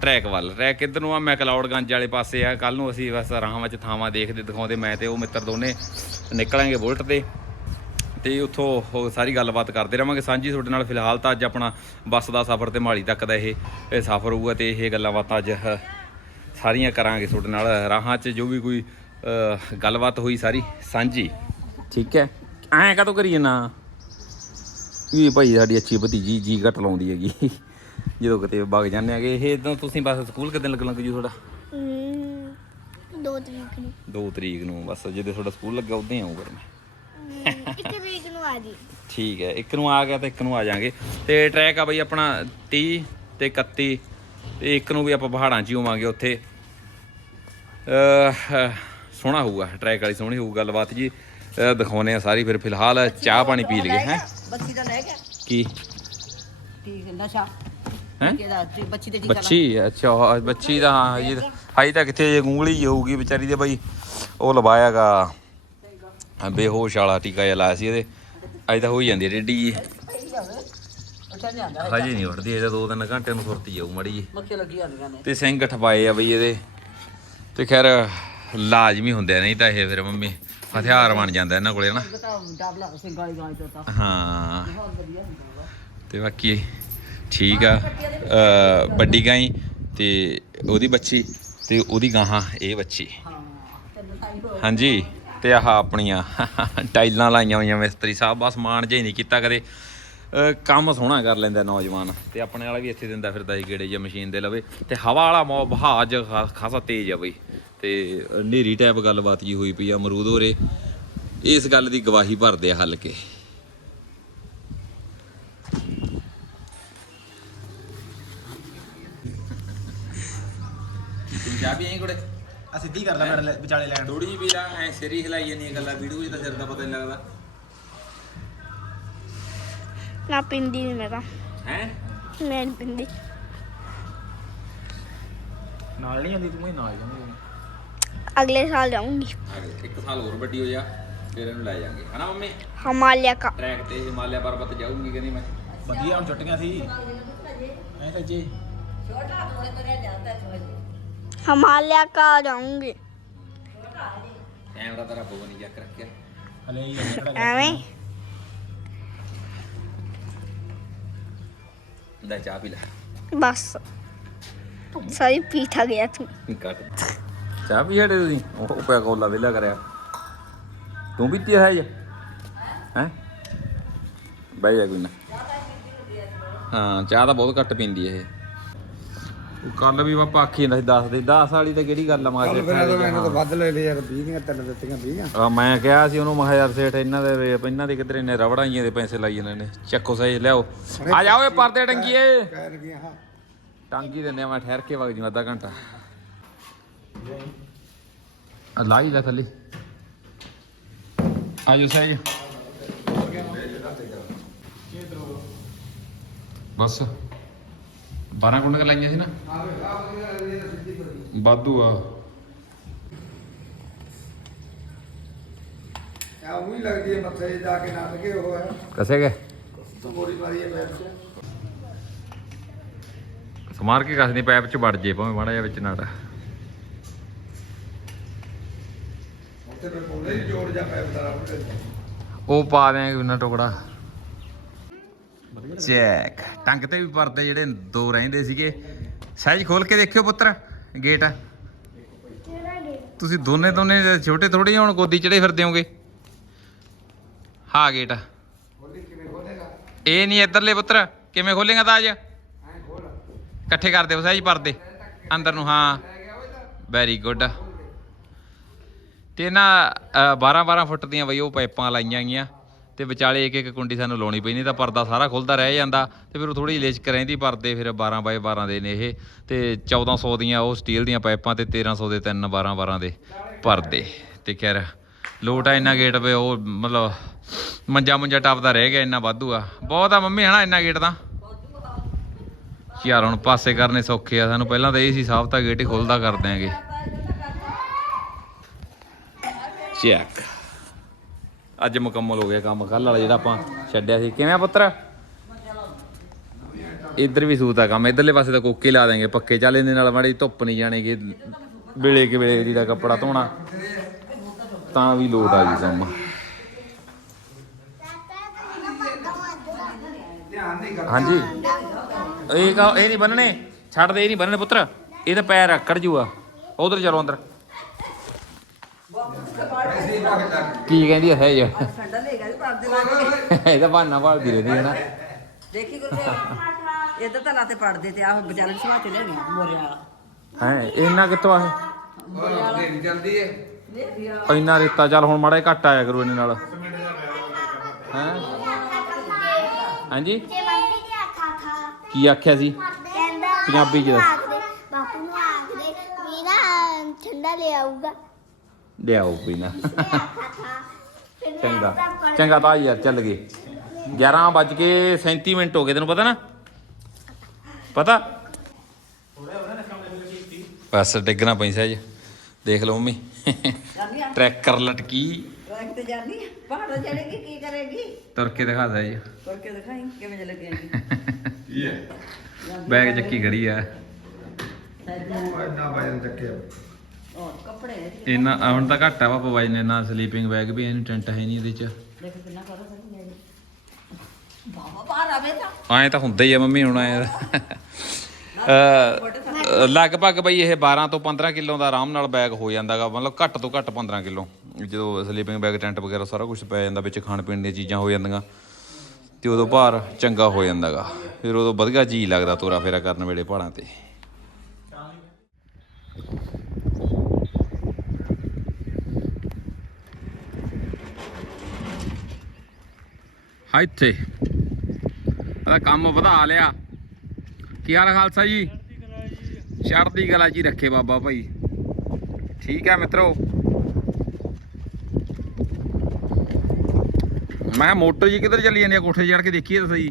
ਟਰੈਕ ਵੱਲ। ਟਰੈਕ ਕਿੱਧਰ ਨੂੰ ਆ ਮੈਕਲਾਉਡਗੰਜ ਵਾਲੇ ਪਾਸੇ ਆ। ਕੱਲ ਨੂੰ ਅਸੀਂ ਬਸ ਰਾਹਾਂ ਵਿੱਚ ਥਾਵਾਂ ਦੇਖਦੇ ਦਿਖਾਉਂਦੇ। ਮੈਂ ਤੇ ਉਹ ਮਿੱਤਰ ਦੋਨੇ ਨਿਕਲਾਂਗੇ ਬੁਲਟ ਤੇ। ਤੇ ਉੱਥੋਂ ਸਾਰੀ ਗੱਲਬਾਤ ਕਰਦੇ ਰਵਾਂਗੇ। ਸਾਂਝੀ ਤੁਹਾਡੇ ਨਾਲ ਫਿਲਹਾਲ ਤਾਂ ਅੱਜ ਆਪਣਾ ਬੱਸ ਦਾ ਸਫ਼ਰ ਤੇ ਮਾਲੀ ਤੱਕ ਦਾ ਇਹ ਸਫ਼ਰ ਹੋਊਗਾ ਤੇ ਇਹ ਗੱਲਾਂ ਬਾਤਾਂ ਅੱਜ ਸਾਰੀਆਂ ਕਰਾਂਗੇ ਤੁਹਾਡੇ ਨਾਲ। ਰਾਹਾਂ 'ਚ ਜੋ ਵੀ ਕੋਈ ਗੱਲਬਾਤ ਹੋਈ ਸਾਰੀ ਸਾਂਝੀ। ਠੀਕ ਹੈ। ਐਂ ਕਾਹਤੋਂ ਕਰੀਏ ਨਾ? ਇਹ ਭਾਈ ਸਾਡੀ ਅੱਛੀ ਭਤੀਜੀ ਜੀ ਘਟ ਲਾਉਂਦੀ ਹੈਗੀ। ਜਦੋਂ ਕਿਤੇ ਵਗ ਜਾਂਦੇ ਆਗੇ ਇਹ ਇਦਾਂ ਤੁਸੀਂ ਬਸ ਸਕੂਲ ਕਿਦਾਂ ਲੱਗਣ ਲੱਗ ਜੂ ਤੁਹਾਡਾ? ਦੋ ਤਰੀਕ ਨੂੰ। 2 ਤਰੀਕ ਨੂੰ ਬਸ ਜਦੋਂ ਤੁਹਾਡਾ ਸਕੂਲ ਲੱਗਾ ਉਦੋਂ ਹੀ ਆਊਂਗਾ ਮੈਂ। ਹਮ, ਇੱਕ ਤਰੀਕ ਨੂੰ ਆ ਜੀ। ਠੀਕ ਹੈ ਇੱਕ ਨੂੰ ਆ ਗਿਆ ਤੇ ਇੱਕ ਨੂੰ ਆ ਜਾਾਂਗੇ। ਤੇ ਟਰੈਕ ਆ ਬਈ ਆਪਣਾ 30 ਤੇ 31 ਤੇ ਇੱਕ ਨੂੰ ਵੀ ਆਪਾਂ ਪਹਾੜਾਂ 'ਚ ਹੀ ਹੋਵਾਂਗੇ ਉੱਥੇ। ਸੋਹਣਾ ਹੋਊਗਾ ਟਰੈਕ ਵਾਲੀ ਸੋਹਣੀ ਹੋਊ ਗੱਲਬਾਤ ਜੀ ਦਿਖਾਉਨੇ ਆ ਸਾਰੀ ਫਿਰ ਫਿਲਹਾਲ ਚਾਹ ਪਾਣੀ ਪੀ ਲਈਏ ਹੈ? ਬੱਚੀ ਦਾ ਲੈ ਗਿਆ। ਕੀ? ਠੀਕ ਨਸ਼ਾ ਹੈ? ਬੱਚੀ ਦੇ ਟੀਕਾ ਬੱਚੀ ਅੱਛਾ ਬੱਚੀ ਦਾ ਹਾਂ ਜੀ ਹਾਈ ਤਾਂ ਕਿੱਥੇ ਜੇ ਗੂੰਗਲੀ ਹੋਊਗੀ ਵਿਚਾਰੀ ਦੇ ਬਾਈ ਉਹ ਲਵਾਇਆਗਾ। ਬੇਹੋਸ਼ ਵਾਲਾ ਟੀਕਾ ਜਿਹਾ ਲਾਇਆ ਸੀ ਇਹਦੇ ਅੱਜ ਤਾਂ ਹੋ ਹੀ ਜਾਂਦੀ ਹੈ ਡੇਡੀ ਜੀ ਹਜੇ ਨਹੀਂ ਉੱਠਦੀ ਇਹ ਤਾਂ ਦੋ ਤਿੰਨ ਘੰਟੇ ਨੂੰ ਸੁਰਤੀ ਜਾਊ ਮੜੀ ਜੀ ਤੇ ਸਿੰਘ ਠਪਾਏ ਆ ਬਈ ਇਹਦੇ। ਤੇ ਖੈਰ ਲਾਜ਼ਮੀ ਹੁੰਦੇ ਆ, ਨਹੀਂ ਤਾਂ ਇਹ ਫਿਰ ਮੰਮੀ ਹਥਿਆਰ ਬਣ ਜਾਂਦਾ ਇਹਨਾਂ ਕੋਲੇ ਨਾ ਇਹ ਤਾਂ ਡਰ ਲੱਗ ਹਾਂ। ਤੇ ਬਾਕੀ ਠੀਕ ਆ ਵੱਡੀ ਗਾਈ ਤੇ ਉਹਦੀ ਬੱਚੀ ਤੇ ਉਹਦੀ ਗਾਹਾਂ ਇਹ ਬੱਚੀ। ਹਾਂਜੀ ਤੇ ਆਹ ਆਪਣੀਆਂ ਟਾਈਲਾਂ ਲਾਈਆਂ ਹੋਈਆਂ ਮਿਸਤਰੀ ਸਾਹਿਬ ਬਸ ਮਾਣ ਜੇ ਨਹੀਂ ਕੀਤਾ ਕਦੇ। ਕੰਮ ਸੋਹਣਾ ਕਰ ਲੈਂਦਾ ਨੌਜਵਾਨ ਤੇ ਆਪਣੇ ਵਾਲਾ ਵੀ ਇੱਥੇ ਦਿੰਦਾ ਫਿਰਦਾ ਸੀ ਗੇੜੇ ਜਾਂ ਮਸ਼ੀਨ ਦੇ ਲਵੇ। ਤੇ ਹਵਾ ਵਾਲਾ ਮੌ ਬਹਾਜ ਖਾ- ਖਾਸਾ ਤੇਜ਼ ਆ ਬਈ। ਤੇ ਨੇਰੀ ਟੈਪ ਗੱਲਬਾਤ ਜੀ ਹੋਈ ਪਈ ਆ ਅਮਰੂਦ ਹੋਰੇ। ਇਸ ਗੱਲ ਦੀ ਗਵਾਹੀ ਭਰਦੇ ਆ ਹੱਲ ਕੇ। ਪੰਜਾਬੀ ਐਂ ਕੁੜੇ? ਆ ਸਿੱਧੀ ਕਰ ਲੈ ਮੇਰੇ ਲੈ- ਵਿਚਾਲੇ ਲੈਣ। ਥੋੜੀ ਜਿਹੀ ਵੀ ਲਾ ਐ ਸਿਰ ਹੀ ਹਿਲਾਈ ਜਾਂਦੀਆਂ ਗੱਲਾਂ ਵੀਡੀਓ 'ਚ ਤਾਂ ਸਿਰ ਦਾ ਪਤਾ ਨਹੀਂ ਲੱਗਦਾ। ਨਾ ਪਿੰਦੀ ਨਹੀਂ ਮੈਂ ਤਾਂ। ਹੈ? ਮੈਂ ਨੀ ਪਿੰਦੀ। ਨਾਲ ਨਹੀਂ ਆਉਂਦੀ ਤੂੰ ਹੀ ਨਾਲ ਜਾਂਦੀ ਅਗਲੇ ਸਾਲ ਜਾਊਂਗੀ। ਇੱਕ ਸਾਲ ਹੋਰ ਵੱਡੀ ਹੋ ਜਾ ਫਿਰ ਇਹਨੂੰ ਲੈ ਜਾਾਂਗੇ। ਹਨਾ ਮੰਮੀ? ਹਿਮਾਲਿਆ ਕਾ। ਟਰੈਕ ਤੇ ਹਿਮਾਲਿਆ ਪਰਬਤ ਜਾਊਂਗੀ ਕਹਿੰਦੀ ਮੈਂ? ਵਧੀਆ ਹੁਣ ਛੁੱਟੀਆਂ ਸੀ। ਐ ਸੱਜੇ ਛੋਟਾ ਥੋੜੇ ਤੁਰਿਆ ਜਾਂਦਾ ਥੋੜੇ ਹਿਮਾਲਿਆ ਕਾ ਜਾਊਂਗੀ। ਕੈਮਰਾ ਤੇਰਾ ਬੋਗ ਨਹੀਂ ਚੱਕ ਰੱਖਿਆ। ਹਲੇ ਹੀ ਐਵੇਂ। ਲੈ ਚਾਹ ਪੀ ਲੈ। ਬਸ। ਸਾਰੀ ਪੀਠਾ ਗਿਆ ਤੂੰ। ਕੱਟ। ਚਾਹ ਪੀ ਹਟੇ ਤੁਸੀਂ? ਉਹ ਪਿਆ ਕੋਲਾ ਵਿਲਾ ਕਰਿਆ। ਤੂੰ ਪੀਤੀ ਹੈ ਜੀ ਹੈ? ਬਾਈ ਆ ਕੋਈ ਨਾ। ਹਾਂ ਚਾਹ ਤਾਂ ਬਹੁਤ ਘੱਟ ਪੀਂਦੀ ਇਹ। ਕੱਲ ਵੀ ਪਾਪਾ ਆਖੀ ਜਾਂਦਾ ਸੀ 10 ਦੇ। 10 ਵਾਲੀ ਤਾਂ ਕਿਹੜੀ ਗੱਲ ਆ ਮਾਰ ਕੇ ਮੈਨੂੰ ਤਾਂ ਵੱਧ ਲੈ ਲਿਆ ਯਾਰ 20 ਦੀਆਂ ਤਿੰਨ ਦਿੱਤੀਆਂ 20 ਆ। ਮੈਂ ਕਿਹਾ ਸੀ ਉਹਨੂੰ ਮੈਂ ਕਿਹਾ ਯਾਰ ਸੇਠ ਇਹਨਾਂ ਦੇ ਵੇ- ਇਹਨਾਂ ਦੇ ਕਿਧਰੇ ਨੇ ਰਵੜਾਂ ਜੀਆਂ ਦੇ ਪੈਸੇ ਲਾਈ ਜਾਂਦੇ ਨੇ। ਚੱਕੋ ਸਹੀ ਲਿਆਓ। ਆ ਜਾਓ ਇਹ ਪਰਦੇ ਟੰਗੀਏ। ਹਾਂ। ਟਾਂਗੀ ਦਿੰਦੇ ਆ ਮੈਂ ਠਹਿਰ ਕੇ ਵਗ ਜੂ ਅੱਧਾ ਘੰਟਾ। ਆ ਲਾਈ ਲੈ ਥੱਲੇ। ਆਜੋ ਸਹਿਜ ਬਸ। 12 ਕੁੰਡ ਲਾਈਆਂ ਸੀ ਨਾ। ਵਾਧੂ ਆ। ਆ ਉਹੀ ਲੱਗਦੀ ਹੈ ਮੱਥੇ ਜਾ ਕੇ ਨਾ ਲੱਗੇ ਉਹ ਹੈ। ਕਸੇ ਗਏ? ਸਮਾਰ ਕੇ ਕੱਸ ਦੀ ਪੈਪ ਚ ਵੜ ਜੇ ਭਾਵੇਂ ਮਾੜਾ ਜਿਹਾ ਵਿੱਚ ਨਾੜਾ। ਉੱਥੇ ਮੈਂ ਬੋਲੇ ਜੋੜ ਜਾ ਪੈਪ ਦਾ ਉਹ ਪਾ ਦਿਆਂਗੇ ਉਹਨਾਂ ਟੁਕੜਾ। ਚੈੱਕ। ਟੰਗ ਤੇ ਵੀ ਪਰਦੇ ਜਿਹੜੇ ਦੋ ਰਹਿੰਦੇ ਸੀਗੇ। ਸਾਈਜ਼ ਖੋਲ ਕੇ ਦੇਖਿਓ ਪੁੱਤਰ ਗੇਟ। ਗੇ ਤੁਸੀਂ ਦੋਨੇ ਦੋਨੇ ਛੋਟੇ ਥੋੜੇ ਹੁਣ ਗੋਦੀ ਚੜੇ ਫਿਰਦੇ ਹੋਗੇ। ਹਾਂ ਗੇਟ। ਇਹ ਨਹੀਂ ਇੱਧਰਲੇ ਪੁੱਤਰ ਕਿਵੇਂ ਖੋਲੇਗਾ ਤਾਜ? ਐ ਖੋਲ। ਇਕੱਠੇ ਕਰ ਦਿਓ ਸਾਈਜ਼ ਪਰਦੇ ਅੰਦਰ ਨੂੰ ਹਾਂ। ਵੈਰੀ ਗੁੱਡ ਤੇ ਨਾ 12 12 ਫੁੱਟ ਦੀਆਂ ਬਈ ਉਹ ਪਾਈਪਾਂ ਲਾਈਆਂ ਗਈਆਂ ਤੇ ਵਿਚਾਲੇ ਇੱਕ ਇੱਕ ਕੁੰਡੀ ਸਾਨੂੰ ਲਾਉਣੀ ਪਈ, ਨਹੀਂ ਤਾਂ ਪਰਦਾ ਸਾਰਾ ਖੁੱਲਦਾ ਰਹਿ ਜਾਂਦਾ ਤੇ ਫਿਰ ਉਹ ਥੋੜੀ ਲਿਸ਼ਕ ਰਹਿੰਦੀ ਪਰਦੇ ਫਿਰ 12 ਬਾਏ 12 ਦੇ ਨੇ ਇਹ ਤੇ 1400 ਦੀਆਂ ਉਹ ਸਟੀਲ ਦੀਆਂ ਪਾਈਪਾਂ ਤੇ 1300 ਦੇ ਤਿੰਨ 12 12 ਦੇ ਪਰਦੇ ਤੇ ਖੈਰ ਲੋਟ ਆ ਇੰਨਾ ਗੇਟ ਵੇ ਉਹ ਮਤਲਬ ਮੰਜਾ ਮੁੰਜਾ ਟੱਪਦਾ ਰਹਿ ਗਿਆ ਇੰਨਾ ਵਾਧੂ ਆ। ਬਹੁਤ ਆ ਮੰਮੀ, ਹਨਾ ਇੰਨਾ ਗੇਟ ਤਾਂ? ਯਾਰ ਹੁਣ ਪਾਸੇ ਕਰਨੇ ਸੌਖੇ ਆ, ਸਾਨੂੰ ਪਹਿਲਾਂ ਤਾਂ ਇਹ ਸੀ ਸਾਫ਼ ਤਾਂ ਗੇਟ ਹੀ ਖੁੱਲਦਾ ਕਰ ਦਿਆਂਗੇ। ਚੈੱਕ ਅੱਜ ਮੁਕੰਮਲ ਹੋ ਗਿਆ ਕੰਮ। ਕੱਲ ਵਾਲਾ ਜਿਹੜਾ ਆਪਾਂ ਛੱਡਿਆ ਸੀ। ਕਿਵੇਂ ਆ ਪੁੱਤਰ? ਇੱਧਰ ਵੀ ਸੂਤ ਆ ਕੰਮ। ਇੱਧਰਲੇ ਪਾਸੇ ਤਾਂ ਕੋਕੇ ਲਾ ਦੇਂਗੇ ਪੱਕੇ। ਚੱਲ ਇਹਦੇ ਨਾਲ ਮਾੜੀ ਧੁੱਪ ਨਹੀਂ ਜਾਣੇਗੀ ਵੇਲੇ ਕਿ ਵੇਲੇ ਦਾ ਕੱਪੜਾ ਧੋਣਾ। ਤਾਂ ਵੀ ਲੋਟ ਆ ਜੀ ਕੰਮ। ਹਾਂਜੀ। ਇਹ ਕਾ ਇਹ ਨਹੀਂ ਬੰਨਣੇ। ਛੱਡ ਦੇ, ਇਹ ਨਹੀਂ ਬੰਨਣੇ ਪੁੱਤਰ। ਇਹ ਤਾਂ ਪੈਰ ਰੱਖੜ ਜੂਆ ਉਧਰ ਚਲੋ ਅੰਦਰ। ਕੀ ਕਹਿੰਦੀ ਹੈ ਯਾਰ ਠੰਡਾ ਲੈ ਗਿਆ ਲਾ ਇਹਦਾ ਬਹਾਨਾ ਭਾਲਦੀ ਰਹਿੰਦੀ ਹੈ ਨਾ। ਦੇਖੀ ਗੁਰੂ ਇੱਧਰ ਤਾਂ ਲਾਤੇ ਪੜਦੇ ਤੇ ਆਹ ਬਜਾਲੇ ਸਵਾ ਤੇ ਲੈ ਗਿਆ ਮੋਰੇ ਵਾਲਾ। ਹੈ ਇੰਨਾ ਕਿੱਥੋਂ ਆ ਦੇਰੀ ਜਲਦੀ ਹੈ ਇਹ ਇੰਨਾ ਰੇਤਾ ਚੱਲ ਹੁਣ ਮਾੜਾ ਜਿਹਾ ਘੱਟ ਆਇਆ ਕਰੂ ਇਹਨੇ ਨਾਲ। ਹੈ? ਹਾਂਜੀ? ਜੇ ਮੰਮੀ ਦੀ ਆਖਾ ਖਾ ਕੀ ਆਖਿਆ ਸੀ? ਕਹਿੰਦਾ ਪੰਜਾਬੀ ਚ ਦੱਸ। ਬਾਪੂ ਨੂੰ ਆਖਦੇ ਵੀ ਨਾ ਠੰਡਾ ਲੈ ਆਊਗਾ। ਲਿਆਓ ਕੋਈ ਨਾ। ਚੰਗਾ। ਚੰਗਾ ਤਾਂ ਯਾਰ ਚੱਲ ਗਏ। 11 ਵੱਜ ਕੇ 37 ਮਿੰਟ ਹੋ ਗਏ ਤੈਨੂੰ ਪਤਾ ਨਾ? ਪਤਾ? ਬਸ ਡਿੱਗਣਾ ਪੈਂਦਾ ਜੀ ਦੇਖ ਲਓ ਮੰਮੀ। ਟਰੈਕਰ ਲਟਕੀ। ਰੈਕ ਤੇ ਜਾਂਦੀ ਆ। ਪਹਾੜ ਚੜੇਗੀ ਕੀ ਕਰੇਗੀ? ਤੁਰ ਕੇ ਦਿਖਾ ਦੇ ਜੀ। ਕਰਕੇ ਦਿਖਾਈ ਕਿਵੇਂ ਜੇ। ਲੱਗੇਗੀ ਕੀ ਹੈ? ਬੈਗ ਚੱਕੀ ਖੜੀ ਆ। ਵਜਨ ਚੱਕਿਆ। ਔਰ ਕੱਪੜੇ ਇਹਨਾਂ ਹੁਣ ਤਾਂ ਘੱਟ ਆ ਵਾ ਪਵਾਈ ਨੇ ਨਾ ਸਲੀਪਿੰਗ ਬੈਗ ਵੀ ਇਹਨੂੰ ਟੈਂਟ ਹੈ ਨਹੀਂ ਇਹਦੇ ਚ। ਦੇਖ ਕਿੰਨਾ ਕਰੋ ਸਕੀ ਜੀ। ਬਾਬਾ ਬਾਹਰ ਆਵੇ ਤਾਂ। ਐਂ ਤਾਂ ਹੁੰਦਾ ਹੀ ਆ ਮੰਮੀ ਹੁਣ ਅ ਲਗਭਗ ਬਈ ਇਹ 12 ਤੋਂ 15 ਕਿਲੋ ਦਾ ਆਰਾਮ ਨਾਲ ਬੈਗ ਹੋ ਜਾਂਦਾਗਾ ਮਤਲਬ ਘੱਟ ਤੋਂ ਘੱਟ 15 ਕਿਲੋ। ਜਦੋਂ ਸਲੀਪਿੰਗ ਬੈਗ ਟੈਂਟ ਵਗੈਰਾ ਸਾਰਾ ਕੁਝ ਪੈ ਜਾਂਦਾ ਵਿੱਚ ਖਾਣ ਪੀਣ ਦੀਆਂ ਚੀਜ਼ਾਂ ਹੋ ਜਾਂਦੀਆਂ ਤੇ ਉਦੋਂ ਭਾਰ ਚੰਗਾ ਹੋ ਜਾਂਦਾਗਾ। ਫਿਰ ਉਦੋਂ ਵਧੀਆ ਜੀ ਲੱਗਦਾ ਤੋਰਾ ਫੇਰਾ ਕਰਨ ਵੇਲੇ ਪਹਾੜਾਂ ਤੇ। ਇੱਥੇ। ਇਹਦਾ ਕੰਮ ਵਧਾ ਲਿਆ। ਕੀ ਹਾਲ ਖਾਲਸਾ ਜੀ? ਚੜ੍ਹਦੀ ਕਲਾ ਜੀ ਰੱਖੇ ਬਾਬਾ ਭਾਈ। ਠੀਕ ਹੈ ਮਿੱਤਰੋ। ਮੈਂ ਮੋਟਰ ਜੀ ਕਿੱਧਰ ਚੱਲੀ ਜਾਂਦੀ ਆ? ਕੋਠੇ ਚੜ ਕੇ ਦੇਖੀਏ ਤਾਂ ਸਹੀ।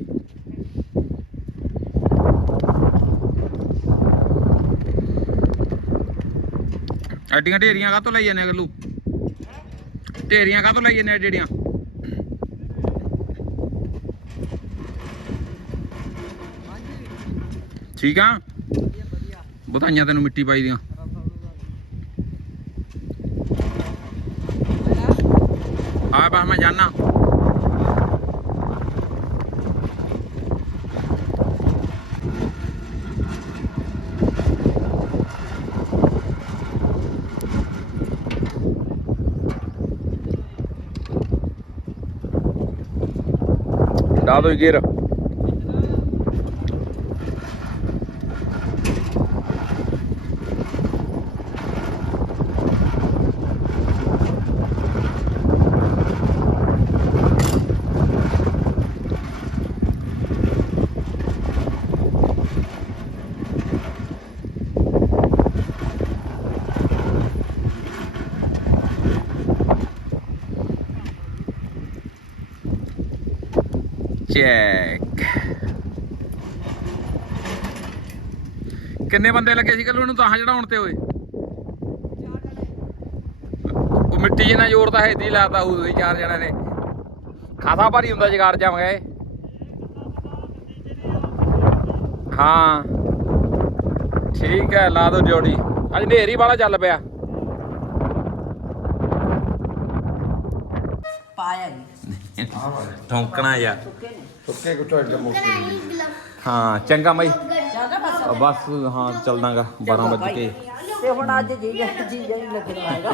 ਐਡੀਆਂ ਢੇਰੀਆਂ ਕਾਹ ਤੋਂ ਲਈ ਜਾਂਦੇ ਆ ਗੱਲੂ ਢੇਰੀਆਂ ਕਾਹਤੋਂ ਲਈ ਜਾਂਦੇ ਆ ਜਿਹੜੀਆਂ ਠੀਕ ਆ? ਵਧਾਈਆਂ ਤੈਨੂੰ ਮਿੱਟੀ ਪਾਈ ਦੀਆਂ। ਆ ਬਾ ਮੈਂ ਜਾਣਾ ਡਾ ਦੋ ਗੇਰ ਚੈੱਕ ਕਿੰਨੇ ਬੰਦੇ ਲੱਗੇ ਸੀ ਕੱਲ ਨੂੰ ਤਾਂ ਚੜਾਉਣ ਤੇ ਓਏ? ਉਹ ਮਿੱਟੀ ਜਿੰਨਾ ਜ਼ੋਰ ਤਾਂ ਹੈਦੀ ਲਾਤਾ ਉਹ ਚਾਰ ਜਣਿਆਂ ਨੇ। ਖਾਸਾ ਭਾਰੀ ਹੁੰਦਾ ਜਗਾੜ ਜਾਵਾਂਗਾ ਇਹ ਹਾਂ। ਠੀਕ ਹੈ ਲਾ ਦੋ ਜੋੜੀ ਅੱਜ ਨੇਰੀ ਵਾਲਾ ਚੱਲ ਪਿਆ। ਪਾਇਆ ਨਹੀਂ ਠੌਂਕਣਾ ਯਾਰ ਕੁੱਟੋ ਇੱਥੇ ਮੋਟੀ ਹਾਂ ਚੰਗਾ ਮਾਈ। ਜ਼ਿਆਦਾ ਬਸ ਹਾਂ ਚੱਲਦਾਗਾ 12 ਵਜੇ ਕੇ। ਤੇ ਹੁਣ ਅੱਜ ਜੀ ਜੀ ਜੀ ਨਹੀਂ ਲੱਗਣਾ ਹੈਗਾ।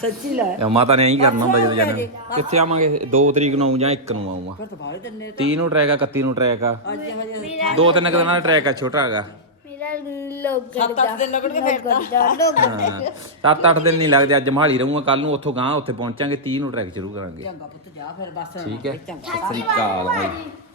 ਸੱਚੀ ਲੈ। ਇਹ ਮਾਤਾ ਨੇ ਐਂ ਕਰਨਾ ਹੁੰਦਾ ਜਦੋਂ ਜਾਣਾ। ਕਿੱਥੇ ਆਵਾਂਗੇ? 2 ਤਰੀਕ ਨੂੰ ਆਉਂ ਜਾਂ 1 ਨੂੰ ਆਉਂਗਾ ਫਿਰ ਤਾਂ ਬਾਹਰ ਦਿੰਨੇ 30 ਨੂੰ ਟਰੈਕ ਆ 31 ਨੂੰ ਟਰੈਕ ਆ। ਅੱਜ ਹਜੇ ਦੋ ਤਿੰਨ ਕੁ ਦਿਨਾਂ ਦਾ ਟਰੈਕ ਆ ਛੋਟਾ ਹੈਗਾ। ਮੇਰਾ ਲੋਕ ਸੱਤ ਅੱਠ ਦਿਨ ਲੱਗਣਗੇ ਫਿਰ ਤਾਂ। ਲੋਕ ਹਾਂ 7-8 ਦਿਨ ਨਹੀਂ ਲੱਗਦੇ ਅੱਜ ਮਹਾਲੀ ਰਹੂੰਗਾ ਕੱਲ ਨੂੰ ਉੱਥੋਂ ਗਾਂ ਉੱਥੇ ਪਹੁੰਚਾਂਗੇ 30 ਨੂੰ ਟਰੈਕ ਸ਼ੁਰੂ ਕਰਾਂਗੇ। ਚੰਗਾ ਪੁੱਤ ਜਾ ਫਿਰ ਬਸ। ਠੀਕ ਹੈ। ਚੰਗਾ। ਸਤਿ ਸ੍ਰੀ ਅਕਾਲ। ਬਾਈ।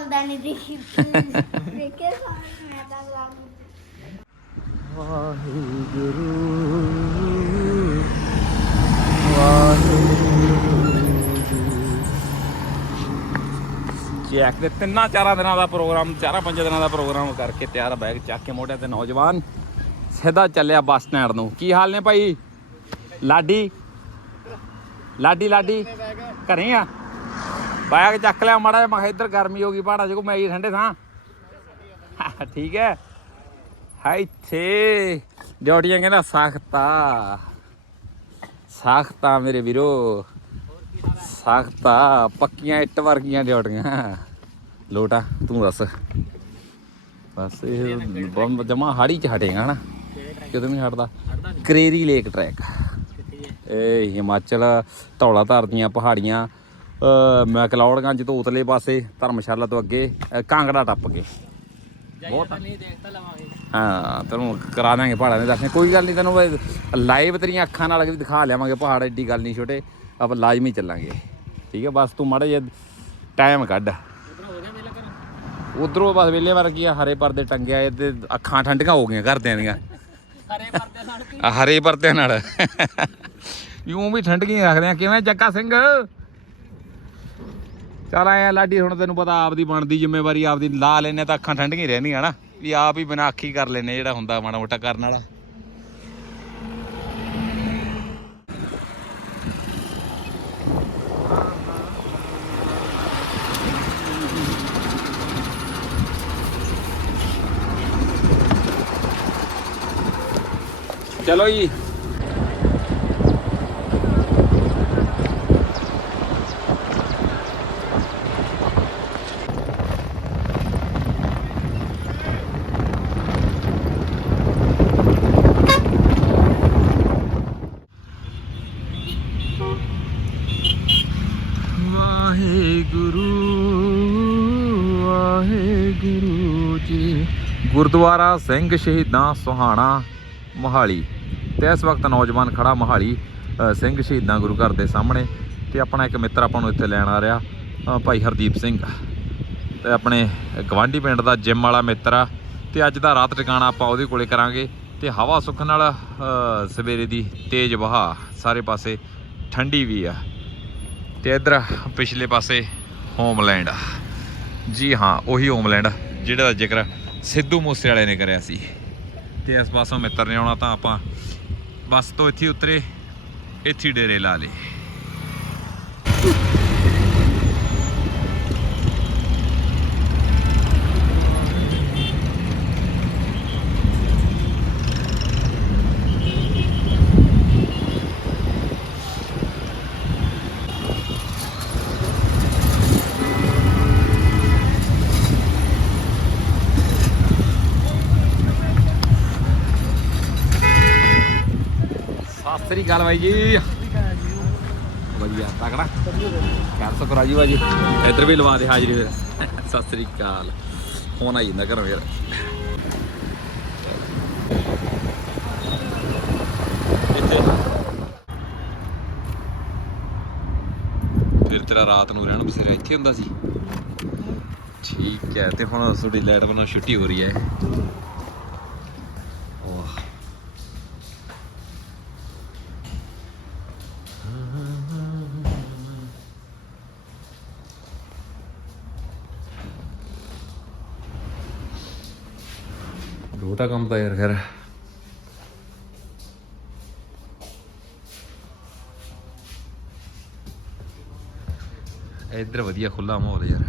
ਬੋਲਦਾ ਨਹੀਂ ਦੇਖੀ ਦੇਖੇ ਸਾਰੇ ਮੈਂ ਤਾਂ ਲੱਗ ਚੈੱਕ ਦੇ ਤਿੰਨਾਂ ਚਾਰਾਂ ਦਿਨਾਂ ਦਾ ਪ੍ਰੋਗਰਾਮ, ਚਾਰਾਂ ਪੰਜਾਂ ਦਿਨਾਂ ਦਾ ਪ੍ਰੋਗਰਾਮ ਕਰਕੇ ਤਿਆਰ ਬੈਗ ਚੱਕ ਕੇ ਮੋਢੇ ਤੇ ਨੌਜਵਾਨ ਸਿੱਧਾ ਚੱਲਿਆ ਬੱਸ ਸਟੈਂਡ ਨੂੰ। ਕੀ ਹਾਲ ਨੇ ਭਾਈ? ਲਾਡੀ? ਲਾਡੀ ਲਾਡੀ? ਘਰੇ ਆ? ਬੈਗ ਚੱਕ ਲਿਆ ਮਾੜਾ ਜਿਹਾ, ਮੈਂ ਕਿਹਾ ਇੱਧਰ ਗਰਮੀ ਹੋ ਗਈ, ਪਹਾੜਾਂ 'ਚ ਕੋ ਮੈਂ ਠੰਡੇ ਥਾਂ। ਠੀਕ ਹੈ। ਹੈ ਇੱਥੇ, ਡਿਊਟੀਆਂ ਕਹਿੰਦਾ ਸਖਤਾ। ਸਖਤਾ ਮੇਰੇ ਵੀਰੋ। ਸਖਤਾ, ਪੱਕੀਆਂ ਇੱਟ ਵਰਗੀਆਂ ਡਿਊਟੀਆਂ। ਲੋਟਾ, ਤੂੰ ਦੱਸ। ਬਸ ਇਹ ਬੰਬ ਜਮਾ ਹਾੜੀ ਚ ਹਟੇਗਾ, ਹਨਾ? ਕਿਦੋਂ ਨਹੀਂ ਹਟਦਾ। Kareri lake trek. ਇਹ ਹਿਮਾਚਲ, ਧੌਲਾ ਧਾਰ ਦੀਆਂ ਪਹਾੜੀਆਂ। ਅ, ਮੈਕਲੌਡਗੰਜ ਤੋਂ ਉਤਲੇ ਪਾਸੇ ਧਰਮਸ਼ਾਲਾ ਤੋਂ ਅੱਗੇ ਕਾਂਗੜਾ ਟੱਪ ਕੇ। ਬਹੁਤ ਹਾਂ ਤੈਨੂੰ ਕਰਾ ਦਾਂਗੇ ਪਹਾੜਾਂ ਦੇ ਦਰਸ਼ਨ। ਕੋਈ ਗੱਲ ਨਹੀਂ ਤੈਨੂੰ ਲਾਈਵ ਤੇਰੀਆਂ ਅੱਖਾਂ ਨਾਲ ਵੀ ਦਿਖਾ ਲਿਆਵਾਂਗੇ ਪਹਾੜ ਐਡੀ ਗੱਲ ਨਹੀਂ ਛੋਟੇ। ਆਪਾਂ ਲਾਜ਼ਮੀ ਚੱਲਾਂਗੇ। ਠੀਕ ਹੈ ਬਸ ਤੂੰ ਮਾੜਾ ਜਿਹਾ ਟਾਈਮ ਕੱਢ। ਉਧਰੋਂ ਬਸ ਵੇਲੇ ਵਰਗੀ ਆ ਹਰੇ ਪਰਦੇ ਟੰਗਿਆ ਇਹ ਤੇ ਅੱਖਾਂ ਠੰਡੀਆਂ ਹੋ ਗਈਆਂ ਘਰਦਿਆਂ ਦੀਆਂ। ਹਰੇ ਪਰਦੇ ਨਾਲ ਹਰੇ ਪਰਦੇ ਨਾਲ। ਯੂੰ ਵੀ ਠੰਡੀਆਂ ਰੱਖਦੇ ਆ ਕਿਵੇਂ ਜੱਗਾ ਸਿੰਘ? ਚੱਲ ਆਇਆ ਲਾਡੀ, ਹੁਣ ਤੈਨੂੰ ਪਤਾ ਆਪਦੀ ਬਣਦੀ ਜ਼ਿੰਮੇਵਾਰੀ, ਆਪਦੀ ਲਾ ਲੈਨੇ ਤਾਂ ਅੱਖਾਂ ਠੰਡੀਆਂ ਰਹਿੰਦੀਆਂ ਨਾ। ਵੀ ਆਪ ਹੀ ਬਿਨਾਂ ਅੱਖੀ ਕਰ ਲੈਨੇ ਜਿਹੜਾ ਹੁੰਦਾ ਮਾੜਾ ਮੋਟਾ ਕਰਨ ਵਾਲਾ। ਚਲੋ ਜੀ ਵਾਹਿਗੁਰੂ ਵਾਹਿਗੁਰੂ ਜੀ ਗੁਰਦੁਆਰਾ ਸਿੰਘ ਸ਼ਹੀਦਾਂ ਸੁਹਾਣਾ ਮੋਹਾਲੀ ਤੇ ਇਸ ਵਕਤ ਨੌਜਵਾਨ ਖੜਾ ਮੋਹਾਲੀ ਸਿੰਘ ਸ਼ਹੀਦਾਂ ਗੁਰੂ ਘਰ ਦੇ ਸਾਹਮਣੇ ਤੇ ਆਪਣਾ ਇੱਕ ਮਿੱਤਰ ਆਪਾਂ ਨੂੰ ਇੱਥੇ ਲੈਣ ਆ ਰਿਹਾ ਭਾਈ ਹਰਦੀਪ ਸਿੰਘ ਤੇ ਆਪਣੇ ਗਵਾਂਢੀ ਪਿੰਡ ਦਾ ਜਿਮ ਵਾਲਾ ਮਿੱਤਰ ਆ ਤੇ ਅੱਜ ਦਾ ਰਾਤ ਟਿਕਾਣਾ ਆਪਾਂ ਉਹਦੇ ਕੋਲੇ ਕਰਾਂਗੇ ਤੇ ਹਵਾ ਸੁੱਖ ਨਾਲ ਸਵੇਰੇ ਦੀ ਤੇਜ਼ ਵਹਾ ਸਾਰੇ ਪਾਸੇ ਠੰਡੀ ਵੀ ਆ ਤੇ ਇਧਰ ਪਿਛਲੇ ਪਾਸੇ ਹੋਮਲੈਂਡ ਜੀ ਹਾਂ, ਉਹੀ ਹੋਮਲੈਂਡ ਜਿਹੜਾ ਦਾ ਜ਼ਿਕਰ ਸਿੱਧੂ ਮੂਸੇ ਵਾਲੇ ਨੇ ਕਰਿਆ ਸੀ। ਤੇ ਇਸ ਪਾਸੋਂ ਮਿੱਤਰ ਨੇ ਆਉਣਾ ਤਾਂ ਆਪਾਂ ਬੱਸ ਤੋਂ ਇੱਥੇ ਉਤਰੇ, ਇੱਥੇ ਡੇਰੇ ਲਾ ਲਏ ਸਤਿ ਸ੍ਰੀ ਅਕਾਲ ਬਾਈ ਜੀ। ਵਧੀਆ, ਤਕੜਾ। ਕਰ ਸਕੋ ਰਾਜੀ ਬਾਜੀ ਇੱਧਰ ਵੀ ਲਵਾ ਦੇ ਹਾਜ਼ਰੀ ਫਿਰ। ਸਤਿ ਸ੍ਰੀ ਅਕਾਲ। ਫੋਨ ਆ ਜਾਂਦਾ ਘਰੋਂ ਯਾਰ। ਫਿਰ ਤੇਰਾ ਰਾਤ ਨੂੰ ਰਹਿਣ ਬਸੇਰਾ ਇੱਥੇ ਹੁੰਦਾ ਸੀ। ਠੀਕ ਹੈ, ਤੇ ਹੁਣ ਤੁਹਾਡੀ ਲਾਈਟ ਵੱਲੋਂ ਛੁੱਟੀ ਹੋ ਰਹੀ ਹੈ। ਬਹੁਤਾ ਕੰਮ ਯਾਰ ਇੱਧਰ ਵਧੀਆ ਖੁੱਲਾ ਮਾਹੌਲ ਯਾਰ।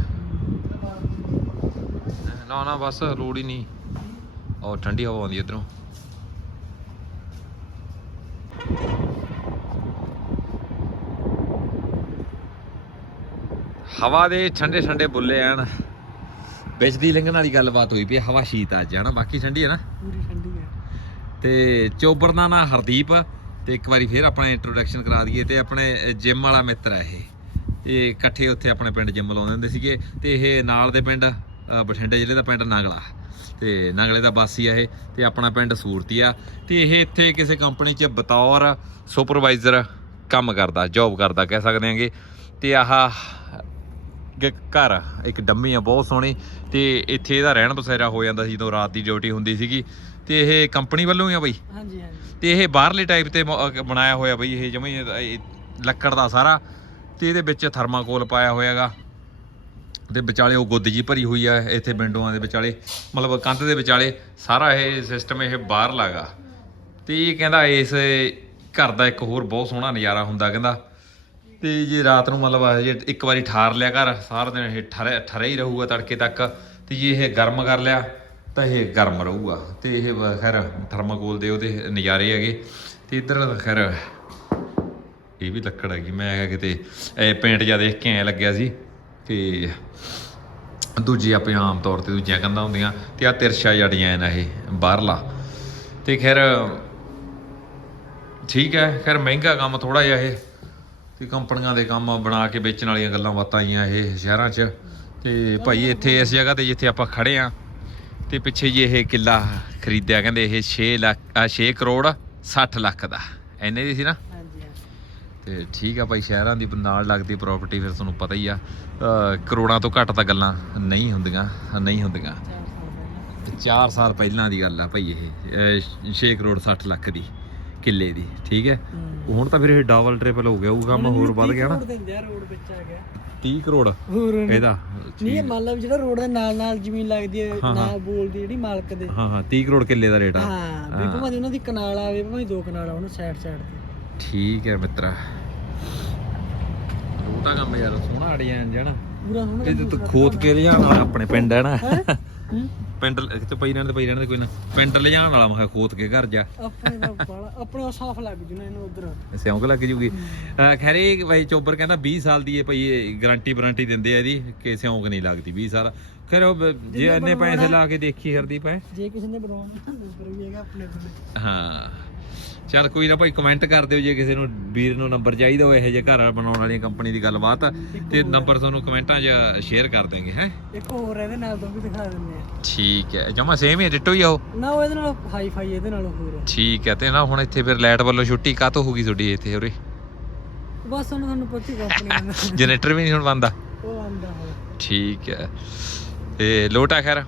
ਨਾ ਨਾ, ਬਸ ਲੋੜ ਹੀ ਨਹੀਂ। ਔਰ ਠੰਡੀ ਹਵਾ ਆਉਂਦੀ ਇਧਰੋਂ। ਹਵਾ ਦੇ ਠੰਡੇ ਠੰਡੇ ਬੁੱਲੇ ਐਨ। ਵਿੱਚ ਦੀ ਲੰਘਣ ਵਾਲੀ ਗੱਲਬਾਤ ਹੋਈ ਪਈ ਹੈ, ਹਵਾ ਸ਼ੀਤ ਆ ਅੱਜ ਹਨਾ? ਬਾਕੀ ਠੰਡੀ ਹੈ ਨਾ? ਪੂਰੀ ਠੰਡੀ ਹੈ। ਤੇ ਚੋਬਰ ਦਾ ਨਾਂ ਹਰਦੀਪ ਤੇ ਇੱਕ ਵਾਰੀ ਫੇਰ ਆਪਣਾ ਇੰਟਰੋਡਕਸ਼ਨ ਕਰਾ ਦਈਏ ਤੇ ਆਪਣੇ ਜਿਮ ਵਾਲਾ ਮਿੱਤਰ ਹੈ ਇਹ। ਇਹ ਇਕੱਠੇ ਉੱਥੇ ਆਪਣੇ ਪਿੰਡ ਜਿਮ ਲਾਉਂਦੇ ਹੁੰਦੇ ਸੀਗੇ ਤੇ ਇਹ ਨਾਲ ਦੇ ਪਿੰਡ ਅ, ਬਠਿੰਡੇ ਜ਼ਿਲ੍ਹੇ ਦਾ ਪਿੰਡ ਨਾਗਲਾ। ਤੇ ਨਾਗਲੇ ਦਾ ਵਾਸੀ ਆ ਇਹ ਤੇ ਆਪਣਾ ਪਿੰਡ ਸੂਰਤੀ ਆ ਤੇ ਇਹ ਇੱਥੇ ਕਿਸੇ ਕੰਪਨੀ 'ਚ ਬਤੌਰ ਸੁਪਰਵਾਈਜ਼ਰ ਕੰਮ ਕਰਦਾ ਜੌਬ ਕਰਦਾ ਕਹਿ ਸਕਦੇ ਆਂਗੇ ਤੇ ਆਹ ਇੱਕ ਘਰ ਇੱਕ ਡੰਮੀ ਆ ਬਹੁਤ ਸੋਹਣੀ। ਤੇ ਇੱਥੇ ਇਹਦਾ ਰਹਿਣ ਬਸੇਰਾ ਹੋ ਜਾਂਦਾ ਸੀ ਜਦੋਂ ਰਾਤ ਦੀ ਡਿਊਟੀ ਹੁੰਦੀ ਸੀਗੀ। ਤੇ ਇਹ ਕੰਪਨੀ ਵੱਲੋਂ ਹੀ ਆ ਬਈ? ਹਾਂਜੀ ਹਾਂਜੀ। ਤੇ ਇਹ ਬਾਹਰਲੇ ਟਾਈਪ ਤੇ ਮ- ਬਣਾਇਆ ਹੋਇਆ ਬਈ ਇਹ ਜਮੇ ਲੱਕੜ ਦਾ ਸਾਰਾ। ਤੇ ਇਹਦੇ ਵਿੱਚ ਥਰਮਾਕੋਲ ਪਾਇਆ ਹੋਇਆਗਾ ਤੇ ਵਿਚਾਲੇ ਉਹ ਗੁੱਦ ਜੀ ਭਰੀ ਹੋਈ ਆ ਇੱਥੇ ਵਿੰਡੋਆਂ ਦੇ ਵਿਚਾਲੇ। ਮਤਲਬ ਕੰਧ ਦੇ ਵਿਚਾਲੇ ਸਾਰਾ ਇਹ ਸਿਸਟਮ ਇਹ ਬਾਹਰ ਲਾਗਾ ਤੇ ਇਹ ਕਹਿੰਦਾ ਇਸ ਘਰ ਦਾ ਇੱਕ ਹੋਰ ਬਹੁਤ ਸੋਹਣਾ ਨਜ਼ਾਰਾ ਹੁੰਦਾ ਕਹਿੰਦਾ ਤੇ ਜੇ ਰਾਤ ਨੂੰ ਮਤਲਬ ਇਹ ਜੇ ਇੱਕ ਵਾਰੀ ਠਾਰ ਲਿਆ ਘਰ, ਸਾਰਾ ਦਿਨ ਇਹ ਠਰੇ ਠਰੇ ਹੀ ਰਹੂਗਾ ਤੜਕੇ ਤੱਕ, ਤੇ ਜੇ ਇਹ ਗਰਮ ਕਰ ਲਿਆ, ਤਾਂ ਇਹ ਗਰਮ ਰਹੂਗਾ। ਤੇ ਇਹ ਖੈਰ ਥਰਮਾਕੋਲ ਦੇ ਉਹਦੇ ਨਜ਼ਾਰੇ ਹੈਗੇ। ਤੇ ਇੱਧਰ ਖੈਰ ਇਹ ਵੀ ਲੱਕੜ ਹੈਗੀ। ਮੈਂ ਕਿਹਾ ਕਿਤੇ ਇਹ ਪੇਂਟ ਜਿਹਾ ਦੇਖ ਕੇ ਐ ਲੱਗਿਆ ਸੀ। ਤੇ ਦੂਜੀ ਆਪਣੇ ਆਮ ਤੌਰ ਤੇ ਦੂਜੀਆਂ ਕੰਧਾਂ ਹੁੰਦੀਆਂ, ਤੇ ਆ ਤਿਰਛਾ ਜਿਹਾ ਡਿਜ਼ਾਈਨ ਆ ਇਹ, ਬਾਹਰਲਾ। ਤੇ ਖੈਰ ਠੀਕ ਹੈ, ਖੈਰ ਮਹਿੰਗਾ ਕੰਮ ਥੋੜਾ ਜਿਹਾ ਇਹ। ਤੇ ਕੰਪਨੀਆਂ ਦੇ ਕੰਮ ਬਣਾ ਕੇ ਵੇਚਣ ਵਾਲੀਆਂ ਗੱਲਾਂ ਬਾਤਾਂ ਆਈਆਂ ਇਹ ਸ਼ਹਿਰਾਂ 'ਚ। ਤੇ ਭਾਈ ਇੱਥੇ ਇਸ ਜਗ੍ਹਾ ਤੇ ਜਿੱਥੇ ਆਪਾਂ ਖੜੇ ਆ ਤੇ ਪਿੱਛੇ ਜੀ ਇਹ ਕਿੱਲਾ ਖਰੀਦਿਆ ਕਹਿੰਦੇ ਇਹ 6 ਲੱਖ ਆ 6 ਕਰੋੜ 60 ਲੱਖ ਦਾ। ਐਨੇ ਦੀ ਸੀ ਨਾ? ਤੇ ਠੀਕ ਆ ਭਾਈ ਸ਼ਹਿਰਾਂ ਦੀ ਨਾਲ ਲੱਗਦੀ ਪ੍ਰਾਪਰਟੀ ਫਿਰ ਤੁਹਾਨੂੰ ਪਤਾ ਹੀ ਆ ਕਰੋੜਾਂ ਤੋਂ ਘੱਟ ਤਾਂ ਗੱਲਾਂ ਨਹੀਂ ਹੁੰਦੀਆਂ ਨਹੀਂ ਹੁੰਦੀਆਂ। ਚਾਰ ਸਾਲ ਪਹਿਲਾਂ। 4 ਸਾਲ ਪਹਿਲਾਂ ਦੀ ਗੱਲ ਆ ਭਾਈ ਇਹ 6 ਕਰੋੜ 60 ਲੱਖ ਦੀ। ਕਿੱਲੇ ਦੀ ਠੀਕ ਹੈ? ਹੁਣ ਤਾਂ ਫਿਰ ਇਹ ਡਬਲ ਟ੍ਰਿਪਲ ਹੋ ਗਿਆ ਉਹ ਕੰਮ ਹੋਰ ਵੱਧ ਗਿਆ ਨਾ। ਰੋਡ ਆ ਵਿੱਚ ਆ ਗਿਆ 30 ਕਰੋੜ? ਹੋਰ ਇਹਦਾ ਨਹੀਂ ਇਹ ਮੰਨ ਲਓ ਜਿਹੜਾ ਰੋਡ ਦੇ ਨਾਲ ਨਾਲ ਜ਼ਮੀਨ ਲੱਗਦੀ ਹੈ ਨਾਲ ਬੋਲਦੀ ਜਿਹੜੀ ਮਾਲਕ ਦੇ। ਹਾਂ ਹਾਂ 30 ਕਰੋੜ ਕਿੱਲੇ ਦਾ ਰੇਟ ਆ। ਹਾਂ ਵੀ ਭਾਵੇਂ ਉਹਨਾਂ ਦੀ ਕਨਾਲ ਆਵੇ ਭਾਵੇਂ ਦੋ ਕਨਾਲ ਆਉਣ ਸਾਈਡ ਸਾਈਡ ਤੇ। ਠੀਕ ਹੈ ਮਿੱਤਰਾ। ਰੋਟਾ ਕੰਮ ਯਾਰ ਸੋਹਣਾ ਡਿਜ਼ਾਈਨ ਜਿਹੜਾ ਪੂਰਾ ਸੋਹਣਾ ਇਹ ਤਾਂ ਖੋਤ ਕੇ ਲਿਜਾਣ ਵਾਲਾ ਆਪਣੇ ਪਿੰਡ ਹੈ ਨਾ? ਪਿੰਡ ਤੇ ਪਈ ਰਹਿਣ ਤੇ ਪਈ ਰਹਿਣ ਤੇ ਕੋਈ ਨਾ। ਪਿੰਡ ਲਿਜਾਣ ਵਾਲਾ ਮੈਂ ਕਿਹਾ ਖੋਤ ਕੇ ਘਰ ਜਾ। ਆਪਣੇ ਦਾ ਬਾਲਾ ਆਪਣੇ ਸਾਫ਼ ਲੱਗ ਜੂ ਨਾ ਇਹਨੂੰ ਉਧਰ। ਸਿਉਂਕ ਲੱਗ ਜੂਗੀ। ਅਹ ਖੈਰ ਭਾਈ ਚੋਬਰ ਕਹਿੰਦਾ 20 ਸਾਲ ਦੀ ਇਹ ਗਾਰੰਟੀ ਵਾਰੰਟੀ ਦਿੰਦੇ ਆ ਇਹਦੀ ਕਿ ਸਿਉਂਕ ਨਹੀਂ ਲੱਗਦੀ 20 ਸਾਲ। ਖੈਰ ਉਹ ਬ- ਜੇ ਇੰਨੇ ਪੈਸੇ ਲਾ ਕੇ ਦੇਖੀ ਹਰਦੀਪ ਹੈ ਜੇ ਕਿਸੇ ਨੇ ਬਣਾਉਣਾ ਉੱਪਰ ਵੀ ਹੈਗਾ ਆਪਣੇ ਕੋਲ। ਹਾਂ। ਚਲ ਕੋਈ ਨਾ ਭਾਈ ਕਮੈਂਟ ਕਰ ਦਿਓ ਜੇ ਕਿਸੇ ਨੂੰ ਵੀਰ ਨੂੰ ਨੰਬਰ ਚਾਹੀਦਾ ਹੋਵੇ ਇਹੋ ਜਿਹੇ ਘਰ ਬਣਾਉਣ ਵਾਲੀਆਂ ਕੰਪਨੀ ਦੀ ਗੱਲਬਾਤ। ਆ, ਤੇ ਨੰਬਰ ਤੁਹਾਨੂੰ ਕਮੈਂਟਾਂ 'ਚ ਸ਼ੇਅਰ ਕਰ ਦਾਂਗੇ ਹੈ? ਇੱਕ ਹੋਰ ਇਹਦੇ ਨਾਲ ਤੋਂ ਵੀ ਦਿਖਾ ਦਿੰਦੇ ਆ। ਠੀਕ ਹੈ। ਜਮਾ ਸੇਮ ਹੀ ਡਿਟੋ ਹੀ ਆ ਉਹ? ਨਾ ਉਹ ਇਹਦੇ ਨਾਲ ਹਾਈ ਫਾਈ ਇਹਦੇ ਨਾਲ ਹੋਰ ਆ। ਠੀਕ ਹੈ ਤੇ ਨਾ ਹੁਣ ਇੱਥੇ ਫਿਰ ਲਾਈਟ ਵੱਲੋਂ ਛੁੱਟੀ ਕਾਤੋਂ ਹੋਊਗੀ ਤੁਹਾਡੀ ਇੱਥੇ ਉਰੇ? ਬਸ ਉਹਨੂੰ ਤੁਹਾਨੂੰ ਹੀ ਕੰਪਨੀ ਜਨਰੇਟਰ ਵੀ ਨਹੀਂ ਹੁਣ ਬੰਦਾ ਉਹ ਆਂਦਾ ਹੋ ਠੀਕ ਹੈ। ਤੇ ਲੋਟਾ ਖੈਰ